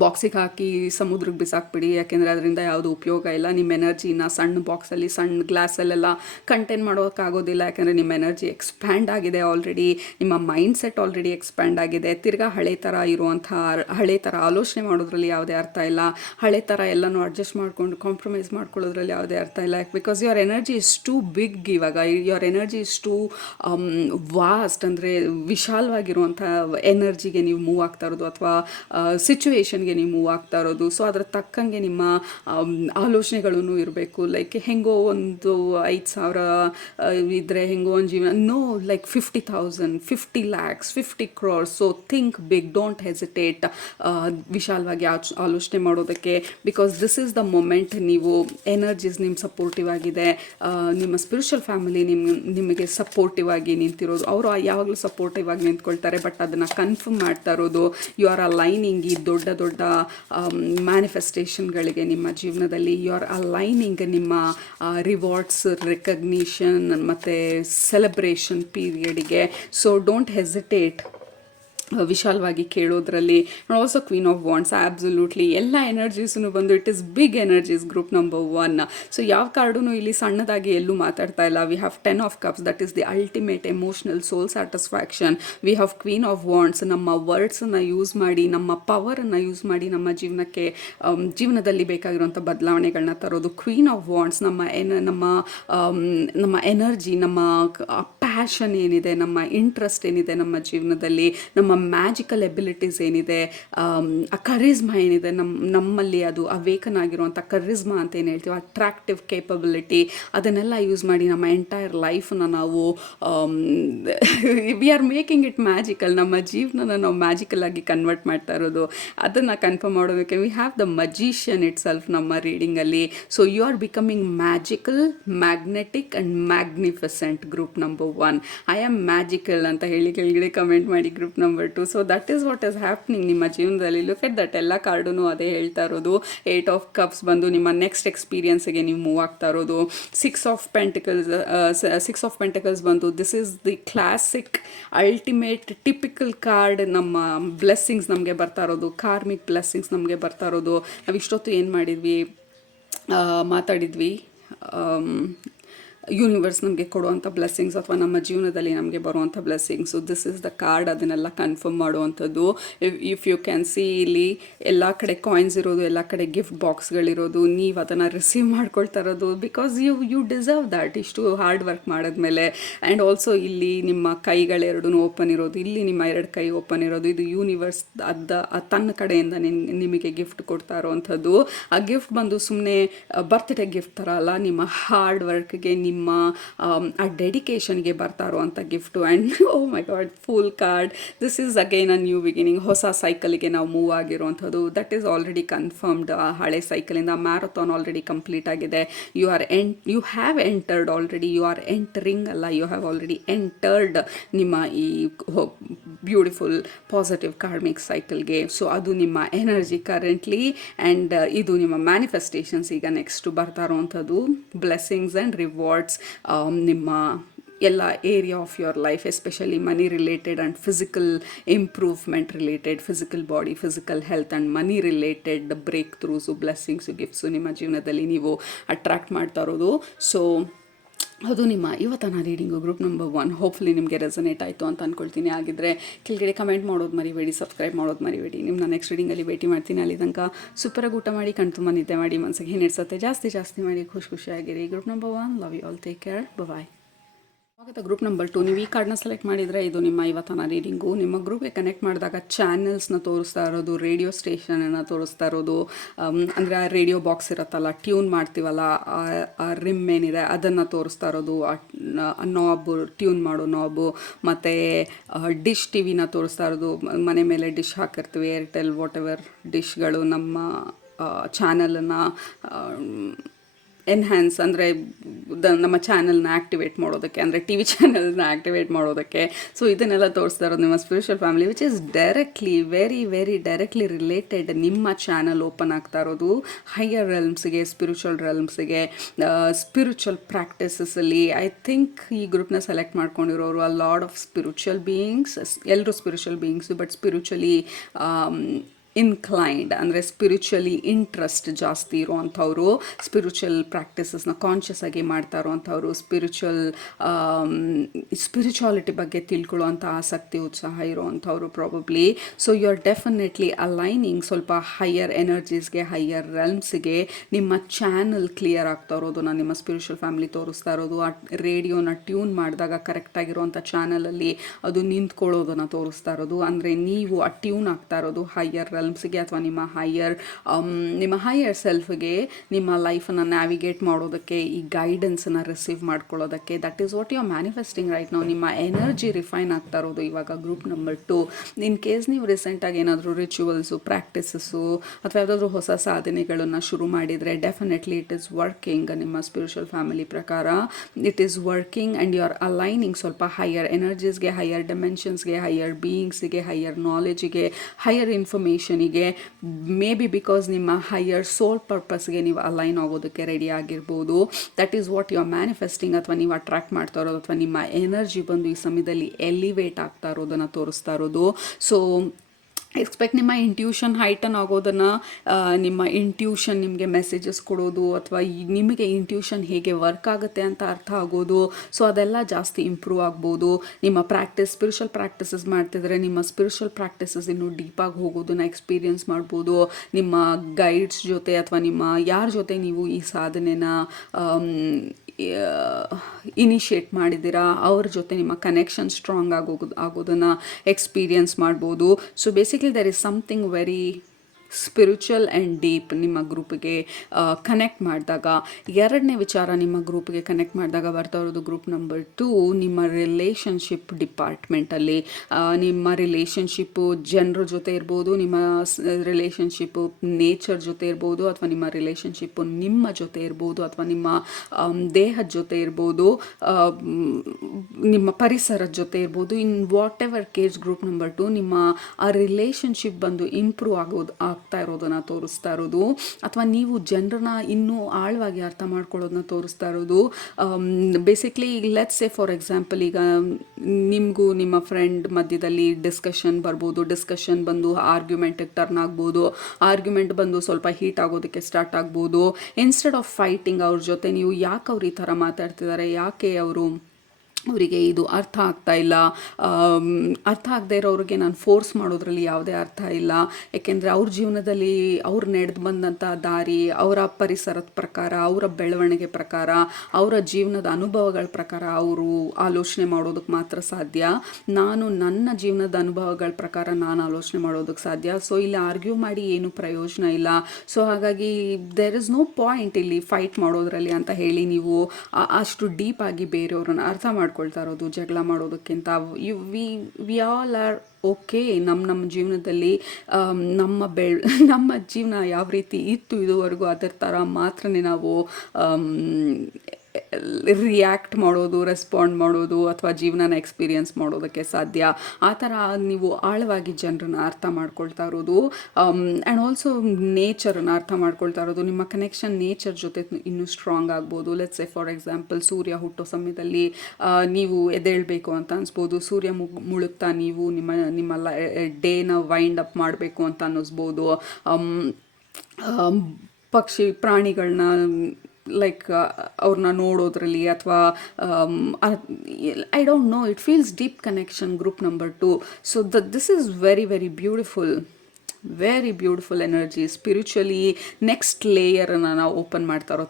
ಬಾಕ್ಸಿಗೆ ಹಾಕಿ ಸಮುದ್ರಕ್ಕೆ ಬಿಸಾಕ್ಬಿಡಿ. ಯಾಕೆಂದರೆ ಅದರಿಂದ ಯಾವುದು ಉಪಯೋಗ ಇಲ್ಲ. ನಿಮ್ಮ ಎನರ್ಜಿನ ಸಣ್ಣ ಬಾಕ್ಸಲ್ಲಿ, ಸಣ್ಣ ಗ್ಲಾಸಲ್ಲೆಲ್ಲ ಕಂಟೈನ್ ಮಾಡೋಕ್ಕಾಗೋದಿಲ್ಲ. ಯಾಕೆಂದರೆ ನಿಮ್ಮ ಎನರ್ಜಿ ಎಕ್ಸ್ಪ್ಯಾಂಡ್ ಆಗಿದೆ ಆಲ್ರೆಡಿ, ನಿಮ್ಮ ಮೈಂಡ್ ಸೆಟ್ ಆಲ್ರೆಡಿ ಎಕ್ಸ್ಪ್ಯಾಂಡ್ ಆಗಿದೆ. ತಿರ್ಗಾ ಹಳೆ ಥರ ಇರುವಂಥ, ಹಳೆ ಥರ ಆಲೋಚನೆ ಮಾಡೋದ್ರಲ್ಲಿ ಯಾವುದೇ ಅರ್ಥ ಇಲ್ಲ. ಹಳೆ ಥರ ಎಲ್ಲನೂ ಅಡ್ಜಸ್ಟ್ ಮಾಡಿಕೊಂಡು ಕಾಂಪ್ರಮೈಸ್ ಮಾಡ್ಕೊಳ್ಳೋದ್ರಲ್ಲಿ ಯಾವುದೇ ಅರ್ಥ ಇಲ್ಲ. Because your energy is too big. ಇವಾಗ your energy is too vast, ಅಂದರೆ ವಿಶಾಲವಾಗಿರುವಂಥ ಎನರ್ಜಿಗೆ ನೀವು ಮೂವ್ ಆಗ್ತಾ ಇರೋದು, ಅಥವಾ ಸಿಚುವೇಶನ್ ಮೆಡಿಟೇಷನ್ಗೆ ನೀವು ಮೂವ್ ಆಗ್ತಾ ಇರೋದು. ಸೊ ಅದರ ತಕ್ಕಂಗೆ ನಿಮ್ಮ ಆಲೋಚನೆಗಳೂ ಇರಬೇಕು. ಲೈಕ್ ಹೆಂಗೋ ಒಂದು 5,000 ಇದ್ದರೆ ಹೆಂಗೋ ಒಂದು ಜೀವನ, no, like 50,000, 50 lakhs, 50 crores. So think big, don't hesitate ವಿಶಾಲವಾಗಿ ಆಲೋಚನೆ ಮಾಡೋದಕ್ಕೆ. Because this is the moment. ನೀವು ಎನರ್ಜೀಸ್ ನಿಮ್ಮ ಸಪೋರ್ಟಿವ್ ಆಗಿದೆ, ನಿಮ್ಮ ಸ್ಪಿರಿಚುವಲ್ ಫ್ಯಾಮಿಲಿ ನಿಮಗೆ ಸಪೋರ್ಟಿವ್ ಆಗಿ ನಿಂತಿರೋದು. ಅವರು ಯಾವಾಗಲೂ ಸಪೋರ್ಟಿವ್ ಆಗಿ ನಿಂತ್ಕೊಳ್ತಾರೆ. ಬಟ್ ಅದನ್ನು ಕನ್ಫರ್ಮ್ ಮಾಡ್ತಾ ಇರೋದು ಯು ಆರ್ ಅಲೈನಿಂಗ್ ಈ ದೊಡ್ಡ ದೊಡ್ಡ ಮ್ಯಾನಿಫೆಸ್ಟೇಷನ್ಗಳಿಗೆ ನಿಮ್ಮ ಜೀವನದಲ್ಲಿ. ಯು ಆರ್ ಅಲೈನಿಂಗ್ ನಿಮ್ಮ ರಿವಾರ್ಡ್ಸ್, ರೆಕಗ್ನಿಷನ್ ಮತ್ತು ಸೆಲೆಬ್ರೇಷನ್ ಪೀರಿಯಡಿಗೆ. ಸೊ ಡೋಂಟ್ ಹೆಸಿಟೇಟ್ ವಿಶಾಲವಾಗಿ ಕೇಳೋದ್ರಲ್ಲಿ. Also queen of wands, absolutely ಎಲ್ಲ ಎನರ್ಜೀಸೂ ಬಂದು it is big energies, group number 1. So ಯಾವ ಕಾರ್ಡೂ ಇಲ್ಲಿ ಸಣ್ಣದಾಗಿ ಎಲ್ಲೂ ಮಾತಾಡ್ತಾ ಇಲ್ಲ. We have 10 of cups, that is the ultimate emotional soul satisfaction. We have queen of wands, ನಮ್ಮ ವರ್ಡ್ಸನ್ನು ಯೂಸ್ ಮಾಡಿ, ನಮ್ಮ ಪವರನ್ನು ಯೂಸ್ ಮಾಡಿ ನಮ್ಮ ಜೀವನದಲ್ಲಿ ಬೇಕಾಗಿರುವಂಥ ಬದಲಾವಣೆಗಳನ್ನ ತರೋದು. ಕ್ವೀನ್ ಆಫ್ ವಾಂಡ್ಸ್ ನಮ್ಮ ಎನರ್ಜಿ, ನಮ್ಮ ಪ್ಯಾಷನ್ ಏನಿದೆ, ನಮ್ಮ ಇಂಟ್ರೆಸ್ಟ್ ಏನಿದೆ ನಮ್ಮ ಜೀವನದಲ್ಲಿ, ನಮ್ಮ ಮ್ಯಾಜಿಕಲ್ ಎಬಿಲಿಟೀಸ್ ಏನಿದೆ, ಆ ಕರಿಸ್ಮಾ ಏನಿದೆ ನಮ್ಮಲ್ಲಿ, ಅದು ಅವೇಕನ್ ಆಗಿರುವಂಥ ಕರಿಸ್ಮಾ ಅಂತ ಏನು ಹೇಳ್ತೀವಿ, ಅಟ್ರಾಕ್ಟಿವ್ ಕೇಪಬಿಲಿಟಿ, ಅದನ್ನೆಲ್ಲ ಯೂಸ್ ಮಾಡಿ ನಮ್ಮ ಎಂಟೈರ್ ಲೈಫನ್ನ ನಾವು we are making it magical. ನಮ್ಮ ಜೀವನನ ನಾವು ಮ್ಯಾಜಿಕಲ್ ಆಗಿ ಕನ್ವರ್ಟ್ ಮಾಡ್ತಾ ಇರೋದು. ಅದನ್ನು ಕನ್ಫರ್ಮ್ ಮಾಡೋದಕ್ಕೆ we have the magician itself ನಮ್ಮ ರೀಡಿಂಗಲ್ಲಿ. So you are becoming magical, magnetic and magnificent. Group number 1, I am magical ಅಂತ ಹೇಳಿ ಕೆಳಗಡೆ ಕಮೆಂಟ್ ಮಾಡಿ. Group number 2, so that is what is happening ನಿಮ್ಮ ಜೀವನದಲ್ಲಿ. ಲುಕ್ ಎಟ್ ದಟ್, ಎಲ್ಲ ಕಾರ್ಡೂ ಅದೇ ಹೇಳ್ತಾ ಇರೋದು. 8 of cups ಬಂದು ನಿಮ್ಮ ನೆಕ್ಸ್ಟ್ ಎಕ್ಸ್ಪೀರಿಯನ್ಸ್ಗೆ ನೀವು ಮೂವ್ ಆಗ್ತಾ ಇರೋದು. 6 of pentacles ಬಂದು this is the classic ultimate typical card. ನಮ್ಮ ಬ್ಲೆಸ್ಸಿಂಗ್ಸ್ ನಮಗೆ ಬರ್ತಾ ಇರೋದು, ಕಾರ್ಮಿಕ್ ಬ್ಲೆಸ್ಸಿಂಗ್ಸ್ ನಮಗೆ ಬರ್ತಾ ಇರೋದು. ನಾವು ಇಷ್ಟೊತ್ತು ಏನು ಮಾಡಿದ್ವಿ, ಮಾತಾಡಿದ್ವಿ, ಯೂನಿವರ್ಸ್ ನಮಗೆ ಕೊಡುವಂಥ ಬ್ಲೆಸ್ಸಿಂಗ್ಸ್ ಅಥವಾ ನಮ್ಮ ಜೀವನದಲ್ಲಿ ನಮಗೆ ಬರುವಂಥ blessings. This is the card, ಅದನ್ನೆಲ್ಲ ಕನ್ಫರ್ಮ್ ಮಾಡುವಂಥದ್ದು. ಇಫ್ ಯು ಕ್ಯಾನ್ ಸಿ, ಇಲ್ಲಿ ಎಲ್ಲ ಕಡೆ ಕಾಯಿನ್ಸ್ ಇರೋದು, ಎಲ್ಲ ಕಡೆ ಗಿಫ್ಟ್ ಬಾಕ್ಸ್ಗಳಿರೋದು, ನೀವು ಅದನ್ನು ರಿಸೀವ್ ಮಾಡ್ಕೊಳ್ತಾ ಇರೋದು ಬಿಕಾಸ್ ಯು ಡಿಸರ್ವ್ ದ್ಯಾಟ್, ಇಷ್ಟು ಹಾರ್ಡ್ ವರ್ಕ್ ಮಾಡಿದ್ಮೇಲೆ. ಆ್ಯಂಡ್ ಆಲ್ಸೋ ಇಲ್ಲಿ ನಿಮ್ಮ ಕೈಗಳೆರಡೂ ಓಪನ್ ಇರೋದು, ಇಲ್ಲಿ ನಿಮ್ಮ 2 ಕೈ ಓಪನ್ ಇರೋದು. ಇದು ಯೂನಿವರ್ಸ್ ತನ್ನ ಕಡೆಯಿಂದ ನಿಮಗೆ ಗಿಫ್ಟ್ ಕೊಡ್ತಾ ಇರೋವಂಥದ್ದು. ಆ ಗಿಫ್ಟ್ ಬಂದು ಸುಮ್ಮನೆ ಬರ್ತ್ಡೇ ಗಿಫ್ಟ್ ಥರ ಅಲ್ಲ, ನಿಮ್ಮ ಹಾರ್ಡ್ ವರ್ಕ್ಗೆ, ನಿಮ್ಮ ಆ ಡೆಡಿಕೇಶನ್ಗೆ ಬರ್ತಾ ಇರುವಂಥ gift. And oh my god, full card. This is again a new beginning. ಹೊಸ ಸೈಕಲ್ಗೆ ನಾವು ಮೂವ್ ಆಗಿರುವಂಥದ್ದು. That is already confirmed. ಆ ಹಳೆ ಸೈಕಲಿಂದ ಮ್ಯಾರಥಾನ್ ಆಲ್ರೆಡಿ ಕಂಪ್ಲೀಟ್ ಆಗಿದೆ. You have entered already. You are entering ಅಲ್ಲ, ಯು ಹ್ಯಾವ್ ಆಲ್ರೆಡಿ ಎಂಟರ್ಡ್ ನಿಮ್ಮ ಈ ಬ್ಯೂಟಿಫುಲ್ ಪಾಸಿಟಿವ್ ಕಾರ್ಮಿಕ್ ಸೈಕಲ್ಗೆ. ಸೊ ಅದು ನಿಮ್ಮ ಎನರ್ಜಿ ಕರೆಂಟ್ಲಿ. ಆ್ಯಂಡ್ ಇದು ನಿಮ್ಮ ಮ್ಯಾನಿಫೆಸ್ಟೇಷನ್ಸ್ ಈಗ ನೆಕ್ಸ್ಟ್ ಬರ್ತಾ ಇರೋವಂಥದ್ದು. ಬ್ಲೆಸ್ಸಿಂಗ್ಸ್ ಆ್ಯಂಡ್ ರಿವಾರ್ಡ್ಸ್ ನಿಮ್ಮ ಎಲ್ಲ area of your life, especially money related and physical improvement related, physical body, physical health and money related breakthroughs, blessings, gifts ನಿಮ್ಮ ಜೀವನದಲ್ಲಿ ನೀವು ಅಟ್ರ್ಯಾಕ್ಟ್ ಮಾಡ್ತಾ ಇರೋದು. ಸೊ ಅದು ನಿಮ್ಮ ಇವತ್ತಿನ ರೀಡಿಂಗು, ಗ್ರೂಪ್ ನಂಬರ್ 1. ಹೋಪ್ಫುಲಿ ನಿಮಗೆ ರೆಸನೇಟ್ ಆಯಿತು ಅಂತ ಅಂದ್ಕೊಳ್ತೀನಿ. ಆಗಿದ್ದರೆ ಕೆಳಗಡೆ ಕಮೆಂಟ್ ಮಾಡೋದು ಮರಿಬೇಡಿ, ಸಬ್ಸ್ಕ್ರೈಬ್ ಮಾಡೋದು ಮರಿಬೇಡಿ. ನಿಮ್ಮನ್ನ ನೆಕ್ಸ್ಟ್ ರೀಡಿಂಗಲ್ಲಿ ಭೇಟಿ ಮಾಡ್ತೀನಿ. ಅಲ್ಲಿ ತನಕ ಸೂಪರಾಗಿ ಊಟ ಮಾಡಿ, ಕಣ್ ತುಂಬ ನಿದ್ದೆ ಮಾಡಿ, ಮನಸ್ಸಿಗೆ ಏನಿಡ್ಸತ್ತೆ ಜಾಸ್ತಿ ಮಾಡಿ, ಖುಷಿಯಾಗಿರಿ. Group number 1, love you all, take care, bye. ಆಗುತ್ತೆ. ಗ್ರೂಪ್ ನಂಬರ್ 2, ನೀವು ಈ ಕಾರ್ಡ್ನ ಸೆಲೆಕ್ಟ್ ಮಾಡಿದರೆ ಇದು ನಿಮ್ಮ ಇವತ್ತಿನ ರೀಡಿಂಗು. ನಿಮ್ಮ ಗ್ರೂಪ್ಗೆ ಕನೆಕ್ಟ್ ಮಾಡಿದಾಗ ಚಾನೆಲ್ಸ್ನ ತೋರಿಸ್ತಾ ಇರೋದು, ರೇಡಿಯೋ ಸ್ಟೇಷನನ್ನು ತೋರಿಸ್ತಾ ಇರೋದು. ಅಂದರೆ ಆ ರೇಡಿಯೋ ಬಾಕ್ಸ್ ಇರುತ್ತಲ್ಲ, ಟ್ಯೂನ್ ಮಾಡ್ತೀವಲ್ಲ, ಆ ರಿಮ್ ಏನಿದೆ ಅದನ್ನು ತೋರಿಸ್ತಾ ಇರೋದು, ನಾಬು, ಟ್ಯೂನ್ ಮಾಡೋ ನಾಬು. ಮತ್ತು ಡಿಶ್ ಟಿವಿನ ತೋರಿಸ್ತಾ ಇರೋದು. ಮನೆ ಮೇಲೆ ಡಿಶ್ ಹಾಕಿರ್ತೀವಿ, ಏರ್ಟೆಲ್ ವಾಟ್ ಎವರ್ ಡಿಶ್ಗಳು ನಮ್ಮ ಚಾನಲನ್ನು ಎನ್ಹ್ಯಾನ್ಸ್, ಅಂದರೆ ನಮ್ಮ ಚಾನಲ್ನ ಆ್ಯಕ್ಟಿವೇಟ್ ಮಾಡೋದಕ್ಕೆ, ಅಂದರೆ ಟಿ ವಿ ಚಾನಲ್ನ ಆ್ಯಕ್ಟಿವೇಟ್ ಮಾಡೋದಕ್ಕೆ. ಸೊ ಇದನ್ನೆಲ್ಲ ತೋರಿಸ್ತಾ ಇರೋದು ನಿಮ್ಮ spiritual family, which is directly, very directly related. ನಿಮ್ಮ ಚಾನಲ್ ಓಪನ್ ಆಗ್ತಾ ಇರೋದು ಹೈಯರ್ ರೆಲ್ಮ್ಸ್ಗೆ, ಸ್ಪಿರಿಚುವಲ್ ರೆಲ್ಮ್ಸ್ಗೆ, ಸ್ಪಿರಿಚುವಲ್ ಪ್ರಾಕ್ಟೀಸಸಲ್ಲಿ. ಐ ಥಿಂಕ್ ಈ ಗ್ರೂಪ್ನ ಸೆಲೆಕ್ಟ್ ಮಾಡ್ಕೊಂಡಿರೋರು a lot of spiritual beings, ಎಲ್ಲರೂ spiritual beings, but spiritually inclined, ಅಂದರೆ ಸ್ಪಿರಿಚುವಲಿ ಇಂಟ್ರೆಸ್ಟ್ ಜಾಸ್ತಿ ಇರುವಂಥವ್ರು, ಸ್ಪಿರಿಚುವಲ್ ಪ್ರಾಕ್ಟೀಸಸ್ನ ಕಾನ್ಷಿಯಸ್ ಆಗಿ ಮಾಡ್ತಾ ಇರುವಂಥವ್ರು, ಸ್ಪಿರಿಚುವಾಲಿಟಿ ಬಗ್ಗೆ ತಿಳ್ಕೊಳ್ಳುವಂಥ ಆಸಕ್ತಿ, ಉತ್ಸಾಹ ಇರುವಂಥವ್ರು probably. So you are definitely aligning ಸ್ವಲ್ಪ ಹೈಯರ್ ಎನರ್ಜೀಸ್ಗೆ, ಹೈಯರ್ ರೆಲ್ಮ್ಸ್ಗೆ. ನಿಮ್ಮ ಚಾನಲ್ ಕ್ಲಿಯರ್ ಆಗ್ತಾ ಇರೋದು, ನಾನು ನಿಮ್ಮ ಸ್ಪಿರಿಚುವಲ್ ಫ್ಯಾಮಿಲಿ ತೋರಿಸ್ತಾ ಇರೋದು. ಆ ರೇಡಿಯೋನ ಟ್ಯೂನ್ ಮಾಡಿದಾಗ ಕರೆಕ್ಟಾಗಿರುವಂಥ ಚಾನಲಲ್ಲಿ ಅದು ನಿಂತ್ಕೊಳ್ಳೋದನ್ನು ತೋರಿಸ್ತಾ ಇರೋದು. ಅಂದರೆ ನೀವು ಆ ಟ್ಯೂನ್ ಆಗ್ತಾ ಇರೋದು ಹೈಯರ್ ರಲ್ಮ್ಸ್ಗೆ ಅಥವಾ ನಿಮ್ಮ ಹೈಯರ್ ಸೆಲ್ಫ್ಗೆ ನಿಮ್ಮ ಲೈಫನ್ನು ನ್ಯಾವಿಗೇಟ್ ಮಾಡೋದಕ್ಕೆ, ಈ ಗೈಡೆನ್ಸನ್ನು ರಿಸೀವ್ ಮಾಡ್ಕೊಳ್ಳೋದಕ್ಕೆ. That is what you are manifesting right now. ನಿಮ್ಮ ಎನರ್ಜಿ ರಿಫೈನ್ ಆಗ್ತಾ ಇರೋದು ಇವಾಗ ಗ್ರೂಪ್ ನಂಬರ್ 2. ಇನ್ ಕೇಸ್ ನೀವು ರೀಸೆಂಟಾಗಿ ಏನಾದರೂ ರಿಚುವಲ್ಸು, ಪ್ರಾಕ್ಟೀಸಸ್ಸು ಅಥವಾ ಯಾವುದಾದ್ರೂ ಹೊಸ ಸಾಧನೆಗಳನ್ನು ಶುರು ಮಾಡಿದರೆ, ಡೆಫಿನೆಟ್ಲಿ ಇಟ್ ಈಸ್ ವರ್ಕಿಂಗ್. ನಿಮ್ಮ ಸ್ಪಿರಿಚುವಲ್ ಫ್ಯಾಮಿಲಿ ಪ್ರಕಾರ it is working and you are aligning ಸ್ವಲ್ಪ ಹೈಯರ್ ಎನರ್ಜೀಸ್ಗೆ, ಹೈಯರ್ ಡಿಮೆನ್ಷನ್ಸ್ಗೆ, ಹೈಯರ್ ಬೀಯಿಂಗ್ಸಿಗೆ, ಹೈಯರ್ ನಾಲೆಜಿಗೆ, ಹೈಯರ್ ಇನ್ಫಾರ್ಮೇಷನಿಗೆ. ಮೇ ಬಿ ಬಿಕಾಸ್ ನಿಮ್ಮ ಹೈಯರ್ ಸೋಲ್ ಪರ್ಪಸ್ಗೆ ನೀವು ಅಲೈನ್ ಆಗೋದಕ್ಕೆ ರೆಡಿ ಆಗಿರ್ಬೋದು. That is what you are manifesting, ಅಥವಾ ನೀವು ಅಟ್ರಾಕ್ಟ್ ಮಾಡ್ತಾ ಇರೋದು, ಅಥವಾ ನಿಮ್ಮ ಎನರ್ಜಿ ಬಂದು ಈ ಸಮಯದಲ್ಲಿ ಎಲಿವೇಟ್ ಆಗ್ತಾ ಇರೋದನ್ನು ತೋರಿಸ್ತಾ ಇರೋದು. ಸೊ ಎಕ್ಸ್ಪೆಕ್ಟ್ ನಿಮ್ಮ ಇಂಟ್ಯೂಷನ್ ಹೈಟನ್ ಆಗೋದನ್ನು, ನಿಮ್ಮ ಇಂಟ್ಯೂಷನ್ ನಿಮಗೆ ಮೆಸೇಜಸ್ ಕೊಡೋದು, ಅಥವಾ ನಿಮಗೆ ಇಂಟ್ಯೂಷನ್ ಹೇಗೆ ವರ್ಕ್ ಆಗುತ್ತೆ ಅಂತ ಅರ್ಥ ಆಗೋದು. ಸೊ ಅದೆಲ್ಲ ಜಾಸ್ತಿ ಇಂಪ್ರೂವ್ ಆಗ್ಬೋದು. ನಿಮ್ಮ ಸ್ಪಿರಿಚುವಲ್ ಪ್ರಾಕ್ಟೀಸಸ್ ಮಾಡ್ತಿದ್ರೆ ನಿಮ್ಮ ಸ್ಪಿರಿಚುವಲ್ ಪ್ರಾಕ್ಟೀಸಸ್ ಇನ್ನೂ ಡೀಪಾಗಿ ಹೋಗೋದನ್ನ ಎಕ್ಸ್ಪೀರಿಯನ್ಸ್ ಮಾಡ್ಬೋದು. ನಿಮ್ಮ ಗೈಡ್ಸ್ ಜೊತೆ ಅಥವಾ ನಿಮ್ಮ ಯಾರ ಜೊತೆ ನೀವು ಈ ಸಾಧನೆನ ಇನಿಷಿಯೇಟ್ ಮಾಡಿದ್ದೀರಾ ಅವ್ರ ಜೊತೆ ನಿಮ್ಮ ಕನೆಕ್ಷನ್ ಸ್ಟ್ರಾಂಗ್ ಆಗೋದನ್ನು ಎಕ್ಸ್ಪೀರಿಯನ್ಸ್ ಮಾಡ್ಬೋದು. So basically there is something very spiritual and deep ನಿಮ್ಮ ಗ್ರೂಪಿಗೆ ಕನೆಕ್ಟ್ ಮಾಡಿದಾಗ. ಎರಡನೇ ವಿಚಾರ, ನಿಮ್ಮ ಗ್ರೂಪಿಗೆ ಕನೆಕ್ಟ್ ಮಾಡಿದಾಗ ಬರ್ತಾ ಇರೋದು ಗ್ರೂಪ್ ನಂಬರ್ 2, ನಿಮ್ಮ ರಿಲೇಷನ್ಶಿಪ್ ಡಿಪಾರ್ಟ್ಮೆಂಟಲ್ಲಿ. ನಿಮ್ಮ ರಿಲೇಷನ್ಶಿಪ್ಪು ಜನರ ಜೊತೆ ಇರ್ಬೋದು, ನಿಮ್ಮ ರಿಲೇಷನ್ಶಿಪ್ಪು ನೇಚರ್ ಜೊತೆ ಇರ್ಬೋದು, ಅಥವಾ ನಿಮ್ಮ ರಿಲೇಷನ್ಶಿಪ್ಪು ನಿಮ್ಮ ಜೊತೆ ಇರ್ಬೋದು, ಅಥವಾ ನಿಮ್ಮ ದೇಹದ ಜೊತೆ ಇರ್ಬೋದು, ನಿಮ್ಮ ಪರಿಸರದ ಜೊತೆ ಇರ್ಬೋದು. In what ever case group number 2 ನಿಮ್ಮ ಆ ರಿಲೇಷನ್ಶಿಪ್ ಬಂದು ಇಂಪ್ರೂವ್ ಆಗ್ತಾ ಇರೋದನ್ನ ತೋರಿಸ್ತಾ ಇರೋದು, ಅಥವಾ ನೀವು ಜನರನ್ನ ಇನ್ನೂ ಆಳವಾಗಿ ಅರ್ಥ ಮಾಡ್ಕೊಳ್ಳೋದನ್ನ ತೋರಿಸ್ತಾ ಇರೋದು. Basically let's say for example, ಈಗ ನಿಮಗೂ ನಿಮ್ಮ ಫ್ರೆಂಡ್ ಮಧ್ಯದಲ್ಲಿ ಡಿಸ್ಕಷನ್ ಬರ್ಬೋದು. ಡಿಸ್ಕಷನ್ ಬಂದು ಆರ್ಗ್ಯುಮೆಂಟಿಗೆ ಟರ್ನ್ ಆಗ್ಬೋದು. ಆರ್ಗ್ಯುಮೆಂಟ್ ಬಂದು ಸ್ವಲ್ಪ ಹೀಟ್ ಆಗೋದಕ್ಕೆ ಸ್ಟಾರ್ಟ್ ಆಗ್ಬೋದು. ಇನ್ಸ್ಟೆಡ್ ಆಫ್ ಫೈಟಿಂಗ್ ಅವ್ರ ಜೊತೆ ನೀವು ಯಾಕೆ ಅವ್ರು ಈ ಥರ ಮಾತಾಡ್ತಿದ್ದಾರೆ, ಯಾಕೆ ಅವರಿಗೆ ಇದು ಅರ್ಥ ಆಗ್ತಾ ಇಲ್ಲ, ಅರ್ಥ ಆಗದೆ ಇರೋರಿಗೆ ನಾನು ಫೋರ್ಸ್ ಮಾಡೋದ್ರಲ್ಲಿ ಯಾವುದೇ ಅರ್ಥ ಇಲ್ಲ. ಏಕೆಂದರೆ ಅವ್ರ ಜೀವನದಲ್ಲಿ ಅವ್ರು ನಡೆದು ಬಂದಂಥ ದಾರಿ, ಅವರ ಪರಿಸರದ ಪ್ರಕಾರ, ಅವರ ಬೆಳವಣಿಗೆ ಪ್ರಕಾರ, ಅವರ ಜೀವನದ ಅನುಭವಗಳ ಪ್ರಕಾರ ಅವರು ಆಲೋಚನೆ ಮಾಡೋದಕ್ಕೆ ಮಾತ್ರ ಸಾಧ್ಯ. ನಾನು ನನ್ನ ಜೀವನದ ಅನುಭವಗಳ ಪ್ರಕಾರ ನಾನು ಆಲೋಚನೆ ಮಾಡೋದಕ್ಕೆ ಸಾಧ್ಯ. ಸೊ ಇಲ್ಲಿ ಆರ್ಗ್ಯೂ ಮಾಡಿ ಏನು ಪ್ರಯೋಜನ ಇಲ್ಲ. ಸೊ ಹಾಗಾಗಿ ದೇರ್ ಇಸ್ ನೋ ಪಾಯಿಂಟ್ ಇಲ್ಲಿ ಫೈಟ್ ಮಾಡೋದ್ರಲ್ಲಿ ಅಂತ ಹೇಳಿ ನೀವು ಅಷ್ಟು ಡೀಪಾಗಿ ಬೇರೆಯವ್ರನ್ನ ಅರ್ಥ ಮಾಡ್ಕೊಳ್ತಾ ಇರೋದು ಜಗಳ ಮಾಡೋದಕ್ಕಿಂತ. We all are okay. ನಮ್ಮ ಜೀವನದಲ್ಲಿ ನಮ್ಮ ಜೀವನ ಯಾವ ರೀತಿ ಇತ್ತು ಇದುವರೆಗೂ ಅದರ ಥರ ಮಾತ್ರನೇ ನಾವು ರಿಯಾಕ್ಟ್ ಮಾಡೋದು, ರೆಸ್ಪಾಂಡ್ ಮಾಡೋದು, ಅಥವಾ ಜೀವನನ ಎಕ್ಸ್ಪೀರಿಯನ್ಸ್ ಮಾಡೋದಕ್ಕೆ ಸಾಧ್ಯ. ಆ ಥರ ನೀವು ಆಳವಾಗಿ ಜನರನ್ನ ಅರ್ಥ ಮಾಡ್ಕೊಳ್ತಾ ಇರೋದು. ಆ್ಯಂಡ್ ಆಲ್ಸೋ ನೇಚರನ್ನು ಅರ್ಥ ಮಾಡ್ಕೊಳ್ತಾ ಇರೋದು. ನಿಮ್ಮ ಕನೆಕ್ಷನ್ ನೇಚರ್ ಜೊತೆ ಇನ್ನೂ ಸ್ಟ್ರಾಂಗ್ ಆಗ್ಬೋದು. ಲೆಟ್ಸ್ ಸೇ ಫಾರ್ ಎಕ್ಸಾಂಪಲ್, ಸೂರ್ಯ ಹುಟ್ಟೋ ಸಮಯದಲ್ಲಿ ನೀವು ಎದ್ದೇಳಬೇಕು ಅಂತ ಅನಿಸ್ಬೋದು. ಸೂರ್ಯ ಮುಳುಗ್ತಾ ನೀವು ನಿಮ್ಮ ಡೇನ ವೈಂಡ್ ಅಪ್ ಮಾಡಬೇಕು ಅಂತ ಅನ್ನಿಸ್ಬೋದು. ಪ್ರಾಣಿಗಳನ್ನ ಲೈಕ್ ಅವ್ರನ್ನ ನೋಡೋದ್ರಲ್ಲಿ, ಅಥವಾ I don't know, it feels deep connection group number 2. So this is very very beautiful energy. Spiritually next ಲೇಯರನ್ನು ನಾವು ಓಪನ್ ಮಾಡ್ತಾ ಇರೋ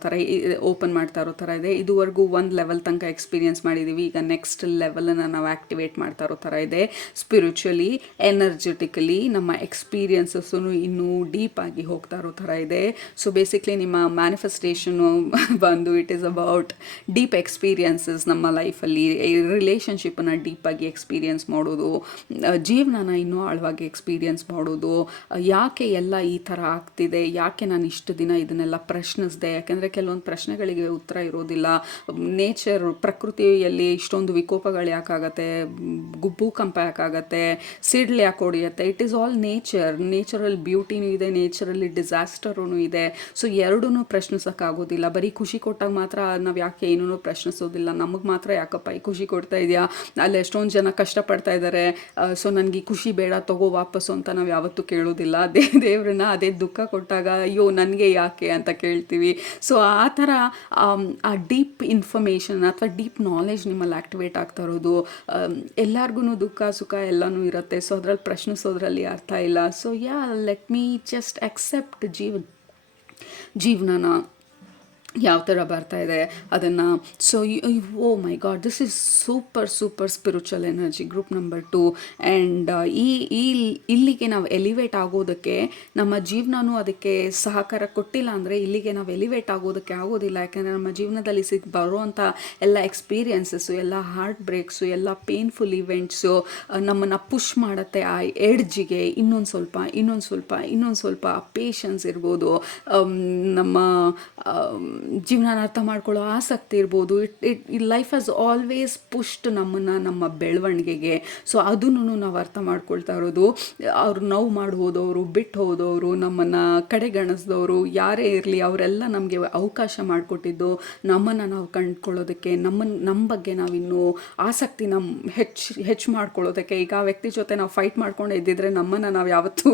ಥರ ಇದೆ. ಇದುವರೆಗೂ ಒಂದು ಲೆವೆಲ್ ತನಕ ಎಕ್ಸ್ಪೀರಿಯನ್ಸ್ ಮಾಡಿದ್ದೀವಿ. ಈಗ ನೆಕ್ಸ್ಟ್ ಲೆವೆಲನ್ನು ನಾವು ಆ್ಯಕ್ಟಿವೇಟ್ ಮಾಡ್ತಾ ಇರೋ ಥರ ಇದೆ. ಸ್ಪಿರಿಚುವಲಿ, ಎನರ್ಜೆಟಿಕಲಿ ನಮ್ಮ ಎಕ್ಸ್ಪೀರಿಯನ್ಸಸ್ಸು ಇನ್ನೂ ಡೀಪಾಗಿ ಹೋಗ್ತಾ ಇರೋ ಥರ ಇದೆ. ಸೊ ಬೇಸಿಕ್ಲಿ ನಿಮ್ಮ ಮ್ಯಾನಿಫೆಸ್ಟೇಷನು ಬಂದು it is about deep experiences. ನಮ್ಮ ಲೈಫಲ್ಲಿ ರಿಲೇಷನ್ಶಿಪ್ಪನ್ನು ಡೀಪಾಗಿ ಎಕ್ಸ್ಪೀರಿಯನ್ಸ್ ಮಾಡೋದು, ಜೀವನನ ಇನ್ನೂ ಆಳವಾಗಿ ಎಕ್ಸ್ಪೀರಿಯನ್ಸ್ ಮಾಡೋದು. ಯಾಕೆ ಎಲ್ಲ ಈ ಥರ ಆಗ್ತಿದೆ, ಯಾಕೆ ನಾನು ಇಷ್ಟು ದಿನ ಇದನ್ನೆಲ್ಲ ಪ್ರಶ್ನಿಸಿದೆ. ಯಾಕೆಂದರೆ ಕೆಲವೊಂದು ಪ್ರಶ್ನೆಗಳಿಗೆ ಉತ್ತರ ಇರೋದಿಲ್ಲ. ಪ್ರಕೃತಿಯಲ್ಲಿ ಇಷ್ಟೊಂದು ವಿಕೋಪಗಳು ಯಾಕಾಗತ್ತೆ, ಭೂಕಂಪ ಯಾಕಾಗತ್ತೆ, ಸಿಡ್ಲು ಯಾಕೆ ಹೊಡೆಯುತ್ತೆ. ಇಟ್ ಈಸ್ ಆಲ್ ನೇಚರಲ್ ಬ್ಯೂಟಿನೂ ಇದೆ, ನೇಚರಲ್ಲಿ ಡಿಸಾಸ್ಟರೂ ಇದೆ. ಸೊ ಎರಡೂ ಪ್ರಶ್ನಿಸೋಕ್ಕಾಗೋದಿಲ್ಲ. ಬರೀ ಖುಷಿ ಕೊಟ್ಟಾಗ ಮಾತ್ರ ನಾವು ಯಾಕೆ ಏನೂ ಪ್ರಶ್ನಿಸೋದಿಲ್ಲ. ನಮಗೆ ಮಾತ್ರ ಯಾಕಪ್ಪ ಈ ಖುಷಿ ಕೊಡ್ತಾ ಇದೆಯಾ, ಅಲ್ಲಿ ಎಷ್ಟೊಂದು ಜನ ಕಷ್ಟಪಡ್ತಾ ಇದ್ದಾರೆ, ಸೊ ನನಗೆ ಈ ಖುಷಿ ಬೇಡ, ತಗೋ ವಾಪಸ್ಸು ಅಂತ ನಾವು ಯಾವತ್ತೂ ಕೇಳೋದಿಲ್ಲ. ದೇವ್ರನ್ನ ಅದೇ ದುಃಖ ಕೊಟ್ಟಾಗ ಅಯ್ಯೋ ನನಗೆ ಯಾಕೆ ಅಂತ ಕೇಳ್ತೀವಿ. ಸೊ ಆ ಥರ ಆ ಡೀಪ್ ಇನ್ಫಾರ್ಮೇಷನ್ ಅಥವಾ ಡೀಪ್ ನಾಲೆಜ್ ನಿಮ್ಮಲ್ಲಿ ಆ್ಯಕ್ಟಿವೇಟ್ ಆಗ್ತಾ ಇರೋದು. ಎಲ್ಲರಿಗೂ ದುಃಖ ಸುಖ ಎಲ್ಲನೂ ಇರುತ್ತೆ. ಸೊ ಅದರಲ್ಲಿ ಪ್ರಶ್ನಿಸೋದ್ರಲ್ಲಿ ಅರ್ಥ ಇಲ್ಲ. So let me just accept ಜೀವನನ ಯಾವ ಥರ ಬರ್ತಾ ಇದೆ ಅದನ್ನು. So oh my god, this is super super spiritual energy group number 2. And ಈ ಈ ಇಲ್ಲಿಗೆ ನಾವು ಎಲಿವೇಟ್ ಆಗೋದಕ್ಕೆ ನಮ್ಮ ಜೀವನನೂ ಅದಕ್ಕೆ ಸಹಕಾರ ಕೊಟ್ಟಿಲ್ಲ ಅಂದರೆ ಇಲ್ಲಿಗೆ ನಾವು ಎಲಿವೇಟ್ ಆಗೋದಕ್ಕೆ ಆಗೋದಿಲ್ಲ. ಯಾಕೆಂದರೆ ನಮ್ಮ ಜೀವನದಲ್ಲಿ ಬರುವಂಥ ಎಲ್ಲ ಎಕ್ಸ್ಪೀರಿಯನ್ಸಸ್ಸು, ಎಲ್ಲ ಹಾರ್ಟ್ ಬ್ರೇಕ್ಸು, ಎಲ್ಲ ಪೇನ್ಫುಲ್ ಇವೆಂಟ್ಸು ನಮ್ಮನ್ನು ಪುಷ್ ಮಾಡುತ್ತೆ ಆ ಎಡ್ಜಿಗೆ. ಇನ್ನೊಂದು ಸ್ವಲ್ಪ ಪೇಷನ್ಸ್ ಇರ್ಬೋದು, ನಮ್ಮ ಜೀವನ ಅರ್ಥ ಮಾಡ್ಕೊಳ್ಳೋ ಆಸಕ್ತಿ ಇರ್ಬೋದು. ಲೈಫ್ ಹ್ಯಾಸ್ ಆಲ್ವೇಸ್ ಪುಷ್ಡ್ ನಮ್ಮನ್ನು ನಮ್ಮ ಬೆಳವಣಿಗೆಗೆ. ಸೊ ಅದನ್ನು ನಾವು ಅರ್ಥ ಮಾಡ್ಕೊಳ್ತಾ ಇರೋದು. ಅವ್ರು ನೋವು ಮಾಡಿ ಹೋದವರು, ಬಿಟ್ಟು ಹೋದವರು, ನಮ್ಮನ್ನು ಕಡೆಗಣಿಸಿದವರು ಯಾರೇ ಇರಲಿ ಅವರೆಲ್ಲ ನಮಗೆ ಅವಕಾಶ ಮಾಡಿಕೊಟ್ಟಿದ್ದು ನಮ್ಮನ್ನು ನಾವು ಕಂಡುಕೊಳ್ಳೋದಕ್ಕೆ, ನಮ್ಮ ಬಗ್ಗೆ ನಾವಿನ್ನೂ ಆಸಕ್ತಿ ಹೆಚ್ಚು ಮಾಡ್ಕೊಳ್ಳೋದಕ್ಕೆ. ಈಗ ಆ ವ್ಯಕ್ತಿ ಜೊತೆ ನಾವು ಫೈಟ್ ಮಾಡ್ಕೊಂಡು ಇದ್ದಿದ್ರೆ ನಮ್ಮನ್ನು ನಾವು ಯಾವತ್ತೂ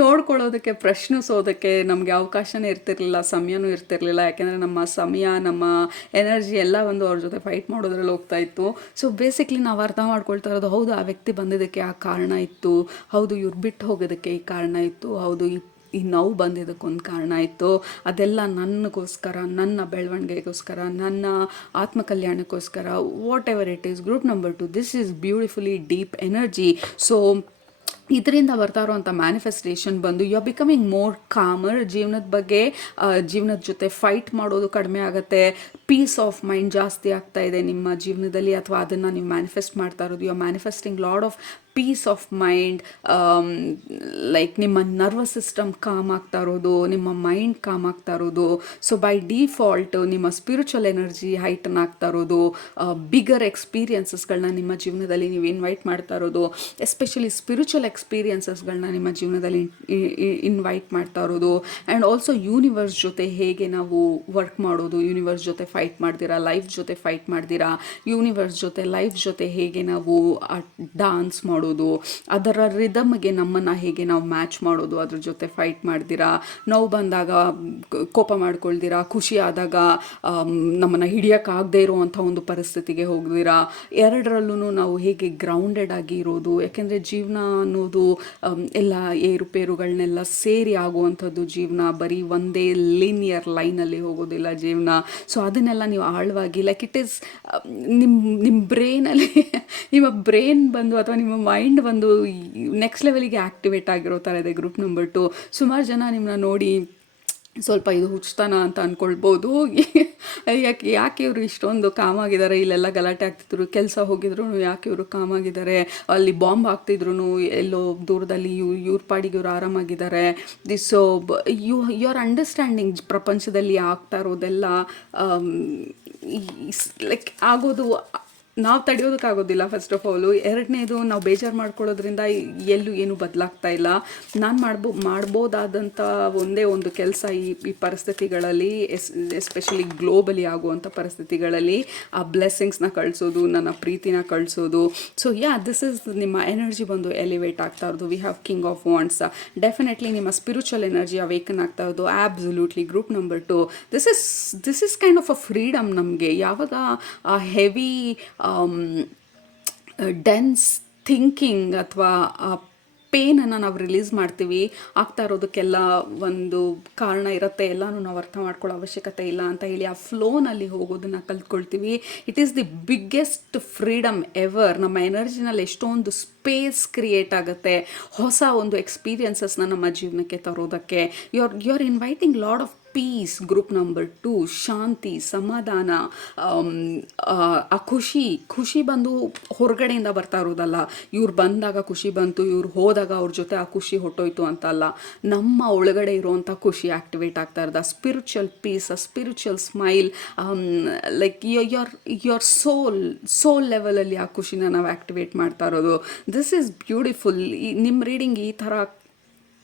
ನೋಡ್ಕೊಳ್ಳೋದಕ್ಕೆ, ಪ್ರಶ್ನಿಸೋದಕ್ಕೆ ನಮಗೆ ಅವಕಾಶನೇ ಇರ್ತಿರ್ಲಿಲ್ಲ, ಸಮಯನೂ ಇರ್ತಿರ್ಲಿಲ್ಲ. ಯಾಕೆಂದರೆ ನಮ್ಮ ಸಮಯ, ನಮ್ಮ ಎನರ್ಜಿ ಎಲ್ಲ ಒಂದು ಅವ್ರ ಜೊತೆ ಫೈಟ್ ಮಾಡೋದ್ರಲ್ಲಿ ಹೋಗ್ತಾ ಇತ್ತು. ಸೊ ಬೇಸಿಕ್ಲಿ ನಾವು ಅರ್ಥ ಮಾಡ್ಕೊಳ್ತಾ ಇರೋದು, ಹೌದು ಆ ವ್ಯಕ್ತಿ ಬಂದಿದ್ದಕ್ಕೆ ಆ ಕಾರಣ ಇತ್ತು, ಹೌದು ಇವ್ರು ಬಿಟ್ಟು ಹೋಗೋದಕ್ಕೆ ಈ ಕಾರಣ ಇತ್ತು, ಹೌದು ಈ ನೋವು ಬಂದಿದ್ದಕ್ಕೊಂದು ಕಾರಣ ಇತ್ತು. ಅದೆಲ್ಲ ನನಗೋಸ್ಕರ, ನನ್ನ ಬೆಳವಣಿಗೆಗೋಸ್ಕರ, ನನ್ನ ಆತ್ಮಕಲ್ಯಾಣಕ್ಕೋಸ್ಕರ, whatever it is. Group number 2, this is beautifully deep energy. So ಇದರಿಂದ ಬರ್ತಾ ಇರೋವಂಥ ಮ್ಯಾನಿಫೆಸ್ಟೇಷನ್ ಬಂದು you are becoming more calmer. ಜೀವನದ ಜೊತೆ ಫೈಟ್ ಮಾಡೋದು ಕಡಿಮೆ ಆಗುತ್ತೆ. ಪೀಸ್ ಆಫ್ ಮೈಂಡ್ ಜಾಸ್ತಿ ಆಗ್ತಾ ಇದೆ ನಿಮ್ಮ ಜೀವನದಲ್ಲಿ, ಅಥವಾ ಅದನ್ನು ನೀವು ಮ್ಯಾನಿಫೆಸ್ಟ್ ಮಾಡ್ತಾ ಇರೋದು. You are manifesting lot of peace of mind. Like ನಿಮ್ಮ ನರ್ವಸ್ ಸಿಸ್ಟಮ್ ಕಾಮ್ ಆಗ್ತಾ ಇರೋದು, ನಿಮ್ಮ ಮೈಂಡ್ ಕಾಮ್ ಆಗ್ತಾ ಇರೋದು. ಸೊ ಬೈ ಡಿಫಾಲ್ಟ್ ನಿಮ್ಮ ಸ್ಪಿರಿಚುವಲ್ ಎನರ್ಜಿ ಹೈಟನ್ ಆಗ್ತಾ ಇರೋದು. ಬಿಗರ್ ಎಕ್ಸ್ಪೀರಿಯನ್ಸಸ್ಗಳನ್ನ ನಿಮ್ಮ ಜೀವನದಲ್ಲಿ ನೀವು ಇನ್ವೈಟ್ ಮಾಡ್ತಾ ಇರೋದು. ಎಸ್ಪೆಷಲಿ ಸ್ಪಿರಿಚುವಲ್ ಎಕ್ಸ್ಪೀರಿಯನ್ಸಸ್ಗಳನ್ನ ನಿಮ್ಮ ಜೀವನದಲ್ಲಿ ಇನ್ವೈಟ್ ಮಾಡ್ತಾ ಇರೋದು. ಆ್ಯಂಡ್ ಆಲ್ಸೋ ಯೂನಿವರ್ಸ್ ಜೊತೆ ಹೇಗೆ ನಾವು ವರ್ಕ್ ಮಾಡೋದು, ಯೂನಿವರ್ಸ್ ಜೊತೆ ಫೈಟ್ ಮಾಡ್ದಿರಾ, ಲೈಫ್ ಜೊತೆ ಫೈಟ್ ಮಾಡ್ದಿರಾ, ಯೂನಿವರ್ಸ್ ಜೊತೆ ಲೈಫ್ ಜೊತೆ ಹೇಗೆ ನಾವು ಡಾನ್ಸ್ ಮಾಡೋದು, ಅದರ ರಿದಮ್ಗೆ ನಮ್ಮನ್ನು ಹೇಗೆ ನಾವು ಮ್ಯಾಚ್ ಮಾಡೋದು, ಅದ್ರ ಜೊತೆ ಫೈಟ್ ಮಾಡ್ದಿರಾ, ನೋವು ಬಂದಾಗ ಕೋಪ ಮಾಡ್ಕೊಳ್ದಿರಾ, ಖುಷಿ ಆದಾಗ ನಮ್ಮನ್ನು ಹಿಡಿಯೋಕ್ಕಾಗದೇ ಇರುವಂಥ ಒಂದು ಪರಿಸ್ಥಿತಿಗೆ ಹೋಗ್ದಿರಾ, ಎರಡರಲ್ಲೂ ನಾವು ಹೇಗೆ ಗ್ರೌಂಡೆಡ್ ಆಗಿ ಇರೋದು. ಯಾಕೆಂದರೆ ಜೀವನ ಅನ್ನೋದು ಎಲ್ಲ ಏರುಪೇರುಗಳನ್ನೆಲ್ಲ ಸೇರಿ ಆಗುವಂಥದ್ದು ಜೀವನ. ಬರೀ ಒಂದೇ ಲೀನಿಯರ್ ಲೈನಲ್ಲಿ ಹೋಗೋದಿಲ್ಲ ಜೀವನ. ಸೊ ಅದನ್ನೆಲ್ಲ ನೀವು ಆಳವಾಗಿ, ಲೈಕ್ ಇಟ್ ಈಸ್ ನಿಮ್ಮ ಬ್ರೈನಲ್ಲಿ ನಿಮ್ಮ ಬ್ರೈನ್ ಬಂದು ಅಥವಾ ನಿಮ್ಮ ಮೈಂಡ್ ಬಂದು ನೆಕ್ಸ್ಟ್ ಲೆವೆಲಿಗೆ ಆ್ಯಕ್ಟಿವೇಟ್ ಆಗಿರೋ ಥರ ಇದೆ ಗ್ರೂಪ್ ನಂಬರ್ 2. ಸುಮಾರು ಜನ ನಿಮ್ಮನ್ನ ನೋಡಿ ಸ್ವಲ್ಪ ಇದು ಹುಚ್ಚತನ ಅಂತ ಅಂದ್ಕೊಳ್ಬೋದು. ಯಾಕೆ ಇವರು ಇಷ್ಟೊಂದು ಕಾಮಾಗಿದ್ದಾರೆ, ಇಲ್ಲೆಲ್ಲ ಗಲಾಟೆ ಆಗ್ತಿದ್ರು, ಕೆಲಸ ಹೋಗಿದ್ರು ಯಾಕೆ ಇವರು ಕಾಮಾಗಿದ್ದಾರೆ, ಅಲ್ಲಿ ಬಾಂಬ್ ಹಾಕ್ತಿದ್ರು ಎಲ್ಲೋ ದೂರದಲ್ಲಿ, ಇವ್ರ ಪಾಡಿಗೆ ಇವ್ರು ಆರಾಮಾಗಿದ್ದಾರೆ. ಸೊ ಯು ಆರ್ ಅಂಡರ್ಸ್ಟ್ಯಾಂಡಿಂಗ್ ಪ್ರಪಂಚದಲ್ಲಿ ಆಗ್ತಾ ಇರೋದೆಲ್ಲ ಲೈಕ್ ಆಗೋದು ನಾವು ತಡೆಯೋದಕ್ಕಾಗೋದಿಲ್ಲ ಫಸ್ಟ್ ಆಫ್ ಆಲು. ಎರಡನೇದು, ನಾವು ಬೇಜಾರು ಮಾಡ್ಕೊಳ್ಳೋದ್ರಿಂದ ಎಲ್ಲೂ ಏನೂ ಬದಲಾಗ್ತಾ ಇಲ್ಲ. ನಾನು ಮಾಡ್ಬೋದಾದಂಥ ಒಂದೇ ಒಂದು ಕೆಲಸ ಈ ಪರಿಸ್ಥಿತಿಗಳಲ್ಲಿ, ಎಸ್ಪೆಷಲಿ ಗ್ಲೋಬಲಿ ಆಗುವಂಥ ಪರಿಸ್ಥಿತಿಗಳಲ್ಲಿ ಆ ಬ್ಲೆಸ್ಸಿಂಗ್ಸ್ನ ಕಳಿಸೋದು, ನನ್ನ ಪ್ರೀತಿನ ಕಳಿಸೋದು. ಸೊ ದಿಸ್ ಇಸ್ ನಿಮ್ಮ ಎನರ್ಜಿ ಬಂದು ಎಲಿವೇಟ್ ಆಗ್ತಾ ಇರೋದು. We have king of wands. Definitely ನಿಮ್ಮ ಸ್ಪಿರಿಚುವಲ್ ಎನರ್ಜಿ ಅವೇಕನ್ ಆಗ್ತಾ ಇರೋದು. Absolutely group number 2, this is kind of a freedom. ನಮಗೆ ಯಾವಾಗ ಆ ಹೆವಿ ಡೆನ್ಸ್ ಥಿಂಕಿಂಗ್ ಅಥವಾ ಪೇನನ್ನು ನಾವು ರಿಲೀಸ್ ಮಾಡ್ತೀವಿ, ಆಗ್ತಾ ಇರೋದಕ್ಕೆಲ್ಲ ಒಂದು ಕಾರಣ ಇರುತ್ತೆ, ಎಲ್ಲನೂ ನಾವು ಅರ್ಥ ಮಾಡ್ಕೊಳ್ಳೋ ಅವಶ್ಯಕತೆ ಇಲ್ಲ ಅಂತ ಹೇಳಿ ಆ ಫ್ಲೋನಲ್ಲಿ ಹೋಗೋದನ್ನು ಕಲ್ತ್ಕೊಳ್ತೀವಿ. It is the biggest freedom ever. ನಮ್ಮ ಎನರ್ಜಿನಲ್ಲಿ ಎಷ್ಟೊಂದು ಸ್ಪೇಸ್ ಕ್ರಿಯೇಟ್ ಆಗುತ್ತೆ ಹೊಸ ಒಂದು ಎಕ್ಸ್ಪೀರಿಯನ್ಸಸ್ನ ನಮ್ಮ ಜೀವನಕ್ಕೆ ತರೋದಕ್ಕೆ. You are inviting lot of peace. Group number 2, ಶಾಂತಿ, ಸಮಾಧಾನ, ಆ ಖುಷಿ ಬಂದು ಹೊರಗಡೆಯಿಂದ ಬರ್ತಾ ಇರೋದಲ್ಲ. ಇವ್ರು ಬಂದಾಗ ಖುಷಿ ಬಂತು, ಇವ್ರು ಹೋದಾಗ ಅವ್ರ ಜೊತೆ ಆ ಖುಷಿ ಹೊಟ್ಟೋಯ್ತು ಅಂತಲ್ಲ, ನಮ್ಮ ಒಳಗಡೆ ಇರುವಂಥ ಖುಷಿ ಆ್ಯಕ್ಟಿವೇಟ್ ಆಗ್ತಾ ಇರೋದು. ಆ ಸ್ಪಿರಿಚುವಲ್ ಪೀಸ್, ಆ spiritual smile, like your soul ಲೆವೆಲಲ್ಲಿ ಆ ಖುಷಿನ ನಾವು ಆ್ಯಕ್ಟಿವೇಟ್ ಮಾಡ್ತಾ ಇರೋದು. This is beautiful. ನಿಮ್ಮ ರೀಡಿಂಗ್ ಈ ಥರ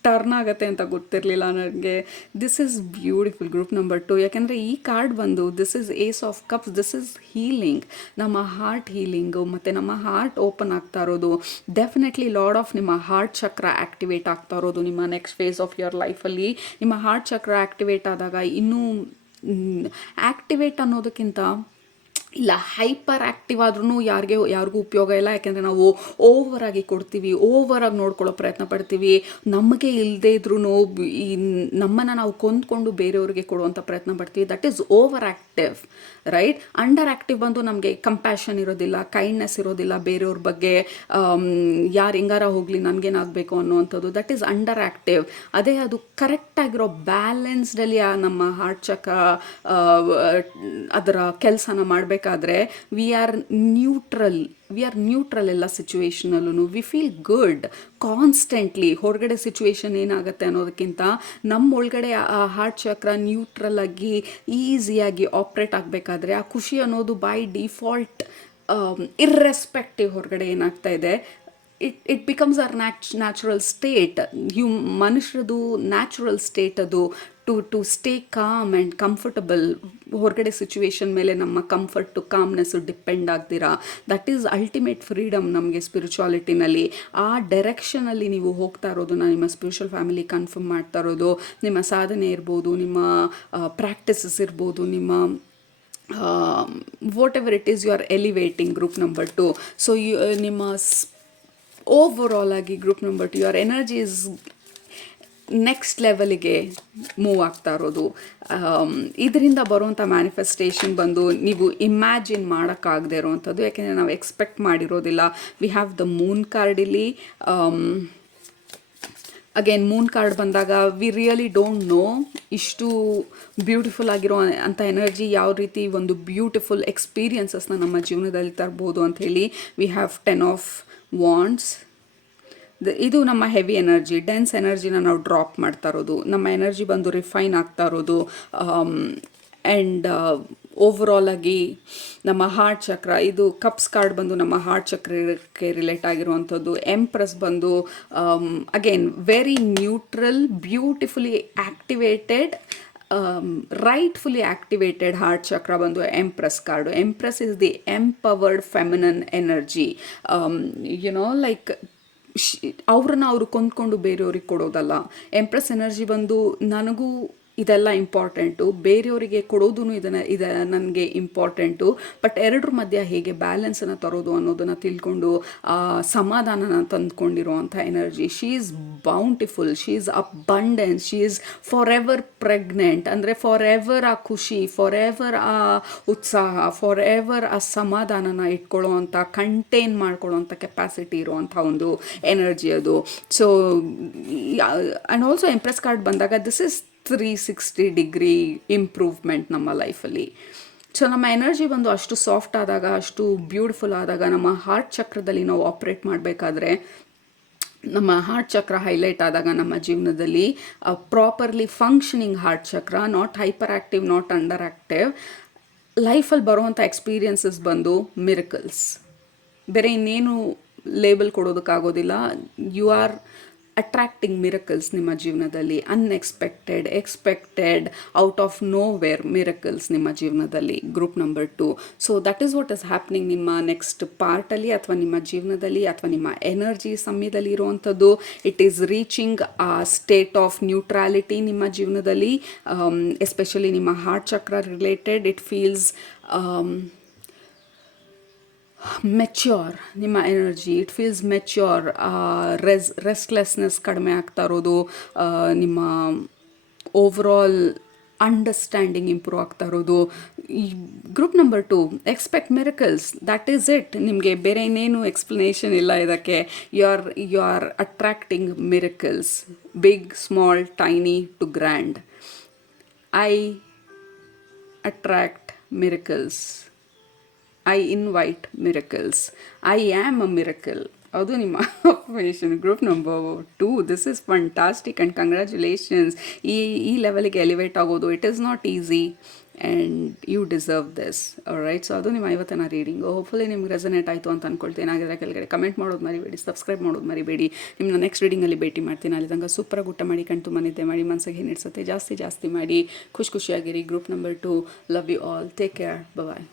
ಟರ್ನ್ ಆಗುತ್ತೆ ಅಂತ ಗೊತ್ತಿರಲಿಲ್ಲ ನನಗೆ. This is beautiful group number 2. ಯಾಕೆಂದರೆ ಈ ಕಾರ್ಡ್ ಬಂದು this is ace of cups. This is healing, ನಮ್ಮ ಹಾರ್ಟ್ ಹೀಲಿಂಗು ಮತ್ತು ನಮ್ಮ ಹಾರ್ಟ್ ಓಪನ್ ಆಗ್ತಾ ಇರೋದು. ಡೆಫಿನೆಟ್ಲಿ ಲಾಡ್ ಆಫ್ ನಿಮ್ಮ ಹಾರ್ಟ್ ಚಕ್ರ ಆ್ಯಕ್ಟಿವೇಟ್ ಆಗ್ತಾ ಇರೋದು. ನಿಮ್ಮ ನೆಕ್ಸ್ಟ್ ಫೇಸ್ ಆಫ್ ಯುವರ್ ಲೈಫಲ್ಲಿ ನಿಮ್ಮ ಹಾರ್ಟ್ ಚಕ್ರ ಆ್ಯಕ್ಟಿವೇಟ್ ಆದಾಗ, ಇನ್ನೂ ಆ್ಯಕ್ಟಿವೇಟ್ ಅನ್ನೋದಕ್ಕಿಂತ ಇಲ್ಲ ಹೈಪರ್ ಆ್ಯಕ್ಟಿವ್ ಆದ್ರೂ ಯಾರಿಗೂ ಉಪಯೋಗ ಇಲ್ಲ. ಯಾಕೆಂದರೆ ನಾವು ಓವರಾಗಿ ಕೊಡ್ತೀವಿ, ಓವರಾಗಿ ನೋಡ್ಕೊಳ್ಳೋ ಪ್ರಯತ್ನ ಪಡ್ತೀವಿ. ನಮಗೆ ಇಲ್ಲದೇ ಇದ್ರೂ ಈ ನಮ್ಮನ್ನು ನಾವು ಕೊಂದ್ಕೊಂಡು ಬೇರೆಯವ್ರಿಗೆ ಕೊಡುವಂಥ ಪ್ರಯತ್ನ ಪಡ್ತೀವಿ. That is over active, right. Under active ಬಂದು ನಮಗೆ ಕಂಪ್ಯಾಷನ್ ಇರೋದಿಲ್ಲ, ಕೈಂಡ್ನೆಸ್ ಇರೋದಿಲ್ಲ, ಬೇರೆಯವ್ರ ಬಗ್ಗೆ ಯಾರು ಹೆಂಗಾರ ಹೋಗಲಿ ನನಗೇನಾಗಬೇಕು ಅನ್ನುವಂಥದ್ದು. That is under active. ಅದೇ ಅದು ಕರೆಕ್ಟಾಗಿರೋ ಬ್ಯಾಲೆನ್ಸ್ಡಲ್ಲಿ ನಮ್ಮ ಹಾರ್ಟ್ ಚಕ್ರ ಅದರ ಕೆಲಸನ ಮಾಡಬೇಕಾದ್ರೆ ವಿ ಆರ್ ನ್ಯೂಟ್ರಲ್ ಎಲ್ಲ ಸಿಚುವೇಶನಲ್ಲೂ. We feel good constantly. ಹೊರಗಡೆ ಸಿಚುವೇಶನ್ ಏನಾಗುತ್ತೆ ಅನ್ನೋದಕ್ಕಿಂತ ನಮ್ಮ ಒಳಗಡೆ ಆ ಹಾರ್ಟ್ ಚಕ್ರ ನ್ಯೂಟ್ರಲ್ ಆಗಿ ಈಸಿಯಾಗಿ ಆಪ್ರೇಟ್ ಆಗಬೇಕಾದ್ರೆ ಆ ಖುಷಿ ಅನ್ನೋದು ಬೈ ಡಿಫಾಲ್ಟ್ ಇರ್ರೆಸ್ಪೆಕ್ಟಿವ್ ಹೊರಗಡೆ ಏನಾಗ್ತಾ ಇದೆ, it becomes our natural state. ಮನುಷ್ಯರದು ನ್ಯಾಚುರಲ್ ಸ್ಟೇಟ್ ಅದು to stay calm and comfortable. ಹೊರಗಡೆ ಸಿಚುವೇಶನ್ ಮೇಲೆ ನಮ್ಮ ಕಂಫರ್ಟು ಕಾಮ್ನೆಸ್ಸು ಡಿಪೆಂಡ್ ಆಗ್ದಿರಾ. ದಟ್ ಈಸ್ ಅಲ್ಟಿಮೇಟ್ ಫ್ರೀಡಮ್ ನಮಗೆ ಸ್ಪಿರಿಚುವಾಲಿಟಿನಲ್ಲಿ. ಆ ಡೈರೆಕ್ಷನಲ್ಲಿ ನೀವು ಹೋಗ್ತಾ ಇರೋದನ್ನ ನಿಮ್ಮ ಸ್ಪಿರಿಚುವಲ್ ಫ್ಯಾಮಿಲಿ ಕನ್ಫರ್ಮ್ ಮಾಡ್ತಾ ಇರೋದು. ನಿಮ್ಮ ಸಾಧನೆ ಇರ್ಬೋದು, ನಿಮ್ಮ ಪ್ರಾಕ್ಟೀಸಸ್ ಇರ್ಬೋದು, ನಿಮ್ಮ whatever it is you are elevating. Group number 2. So ನಿಮ್ಮ ಓವರಾಲ್ ಆಗಿ group number 2 your energy is next ಲೆವೆಲಿಗೆ ಮೂವ್ ಆಗ್ತಾ ಇರೋದು. ಇದರಿಂದ ಬರುವಂಥ ಮ್ಯಾನಿಫೆಸ್ಟೇಷನ್ ಬಂದು ನೀವು ಇಮ್ಯಾಜಿನ್ ಮಾಡೋಕ್ಕಾಗದೇ ಇರೋವಂಥದ್ದು. ಯಾಕೆಂದರೆ ನಾವು ಎಕ್ಸ್ಪೆಕ್ಟ್ ಮಾಡಿರೋದಿಲ್ಲ. We have the moon card ಇಲ್ಲಿ. ಅಗೇನ್ ಮೂನ್ ಕಾರ್ಡ್ ಬಂದಾಗ ವಿ ರಿಯಲಿ ಡೋಂಟ್ ನೋ ಇಷ್ಟು ಬ್ಯೂಟಿಫುಲ್ ಆಗಿರೋ ಅಂಥ ಎನರ್ಜಿ ಯಾವ ರೀತಿ ಒಂದು ಬ್ಯೂಟಿಫುಲ್ ಎಕ್ಸ್ಪೀರಿಯನ್ಸಸ್ನ ನಮ್ಮ ಜೀವನದಲ್ಲಿ ತರ್ಬೋದು ಅಂಥೇಳಿ. V have 10 of wands. ಇದು ನಮ್ಮ ಹೆವಿ ಎನರ್ಜಿ, ಡೆನ್ಸ್ ಎನರ್ಜಿನ ನಾವು ಡ್ರಾಪ್ ಮಾಡ್ತಾ ಇರೋದು. ನಮ್ಮ ಎನರ್ಜಿ ಬಂದು ರಿಫೈನ್ ಆಗ್ತಾ ಇರೋದು. ಆ್ಯಂಡ್ ಓವರಾಲ್ ಆಗಿ ನಮ್ಮ ಹಾರ್ಟ್ ಚಕ್ರ, ಇದು ಕಪ್ಸ್ ಕಾರ್ಡ್ ಬಂದು ನಮ್ಮ ಹಾರ್ಟ್ ಚಕ್ರಕ್ಕೆ ರಿಲೇಟ್ ಆಗಿರುವಂಥದ್ದು. ಎಂಪ್ರೆಸ್ ಬಂದು again very neutral, beautifully activated, rightfully activated heart chakra ಬಂದು empress card. Empress is the empowered feminine energy. Like ಅವ್ರನ್ನ ಅವರು ಕೊಂದ್ಕೊಂಡು ಬೇರೆಯವ್ರಿಗೆ ಕೊಡೋದಲ್ಲ. ಎಂಪ್ರೆಸ್ ಎನರ್ಜಿ ಬಂದು ನನಗೂ ಇದೆಲ್ಲ ಇಂಪಾರ್ಟೆಂಟು, ಬೇರೆಯವರಿಗೆ ಕೊಡೋದು ನನಗೆ ಇಂಪಾರ್ಟೆಂಟು. ಬಟ್ ಎರಡರ ಮಧ್ಯೆ ಹೇಗೆ ಬ್ಯಾಲೆನ್ಸನ್ನು ತರೋದು ಅನ್ನೋದನ್ನು ತಿಳ್ಕೊಂಡು ಸಮಾಧಾನನ ತಂದುಕೊಂಡಿರುವಂಥ energy. She is bountiful, she is abundance, she is forever pregnant. ಅಂದರೆ ಫಾರ್ ಎವರ್ ಆ ಖುಷಿ, ಫಾರ್ ಎವರ್ ಆ ಉತ್ಸಾಹ, ಫಾರ್ ಎವರ್ ಆ ಸಮಾಧಾನನ ಇಟ್ಕೊಳ್ಳೋವಂಥ, ಕಂಟೈನ್ ಮಾಡ್ಕೊಳ್ಳೋವಂಥ ಕೆಪಾಸಿಟಿ ಇರುವಂಥ ಒಂದು ಎನರ್ಜಿ ಅದು. So and also empress card ಬಂದಾಗ ದಿಸ್ ಇಸ್ 360 ಡಿಗ್ರಿ ಇಂಪ್ರೂವ್ಮೆಂಟ್ ನಮ್ಮ ಲೈಫಲ್ಲಿ. ಸೊ ನಮ್ಮ ಎನರ್ಜಿ ಬಂದು ಅಷ್ಟು ಸಾಫ್ಟ್ ಆದಾಗ, ಅಷ್ಟು ಬ್ಯೂಟಿಫುಲ್ ಆದಾಗ, ನಮ್ಮ ಹಾರ್ಟ್ ಚಕ್ರದಲ್ಲಿ ನಾವು ಆಪ್ರೇಟ್ ಮಾಡಬೇಕಾದ್ರೆ, ನಮ್ಮ ಹಾರ್ಟ್ ಚಕ್ರ ಹೈಲೈಟ್ ಆದಾಗ ನಮ್ಮ ಜೀವನದಲ್ಲಿ properly functioning heart chakra, not hyper active, not under active, ಲೈಫಲ್ಲಿ ಬರುವಂಥ ಎಕ್ಸ್ಪೀರಿಯನ್ಸಸ್ ಬಂದು ಮಿರಕಲ್ಸ್. ಬೇರೆ ಇನ್ನೇನು ಲೇಬಲ್ ಕೊಡೋದಕ್ಕಾಗೋದಿಲ್ಲ. ಯು ಆರ್ ಅಟ್ರಾಕ್ಟಿಂಗ್ ಮಿರಕಲ್ಸ್ ನಿಮ್ಮ ಜೀವನದಲ್ಲಿ. Unexpected, expected, out of nowhere miracles ನಿಮ್ಮ ಜೀವನದಲ್ಲಿ. Group number 2. So that is what is happening ನಿಮ್ಮ ನೆಕ್ಸ್ಟ್ ಪಾರ್ಟಲ್ಲಿ, ಅಥವಾ ನಿಮ್ಮ ಜೀವನದಲ್ಲಿ, ಅಥವಾ ನಿಮ್ಮ ಎನರ್ಜಿ ಸಮಯದಲ್ಲಿ ಇರುವಂಥದ್ದು. It is reaching a state of neutrality ನಿಮ್ಮ ಜೀವನದಲ್ಲಿ. ಎಸ್ಪೆಷಲಿ ನಿಮ್ಮ ಹಾರ್ಟ್ ಚಕ್ರ ರಿಲೇಟೆಡ್. ಇಟ್ ಫೀಲ್ಸ್ ಮೆಚ್ಯೂರ್ ನಿಮ್ಮ energy. It feels mature. Restlessness ಕಡಿಮೆ ಆಗ್ತಾ ಇರೋದು, ನಿಮ್ಮ ಓವರಾಲ್ ಅಂಡರ್ಸ್ಟ್ಯಾಂಡಿಂಗ್ ಇಂಪ್ರೂವ್ ಆಗ್ತಾ ಇರೋದು. ಈ group number 2 expect miracles. That is it. ನಿಮಗೆ ಬೇರೆ ಇನ್ನೇನು ಎಕ್ಸ್ಪ್ಲನೇಷನ್ ಇಲ್ಲ ಇದಕ್ಕೆ. You are attracting miracles, big, small, tiny to grand. I attract miracles. I invite miracles. I am a miracle. ಅದು ನಿಮ್ಮ affirmation. Group number 2. This is fantastic and congratulations. ಈ ಲೆವೆಲಿಗೆ ಎಲಿವೇಟ್ ಆಗೋದು it is not easy and you deserve this. Right. So ಅದು ನಿಮ್ಮ ಇವತ್ತಿನ ರೀಡಿಂಗು. ಹೋಪ್ಫುಲಿ ನಿಮ್ಗೆ ರೆಸನೇಟ್ ಆಯಿತು ಅಂತ ಅಂದ್ಕೊಳ್ತೀನಿ. ಹಾಗಿದ್ರೆ ಕೆಳಗಡೆ ಕಮೆಂಟ್ ಮಾಡೋದು ಮರಿಬೇಡಿ, ಸಬ್ಸ್ಕ್ರೈಬ್ ಮಾಡೋದು ಮರಿಬೇಡಿ. ನಿಮ್ಮನ್ನ ನೆಕ್ಸ್ಟ್ ರೀಡಿಂಗಲ್ಲಿ ಭೇಟಿ ಮಾಡ್ತೀನಿ. ಅಲ್ಲಿ ತನಕ ಸೂಪರಾಗಿ ಊಟ ಮಾಡಿ, ಕಣ್ತು ಮನಿದ್ದೆ ಮಾಡಿ, ಮನಸ್ಸಿಗೆ ಏನಿಡ್ಸುತ್ತೆ ಜಾಸ್ತಿ ಮಾಡಿ, ಖುಷಿಯಾಗಿರಿ. Group number 2. Love you all. Take care. Bye.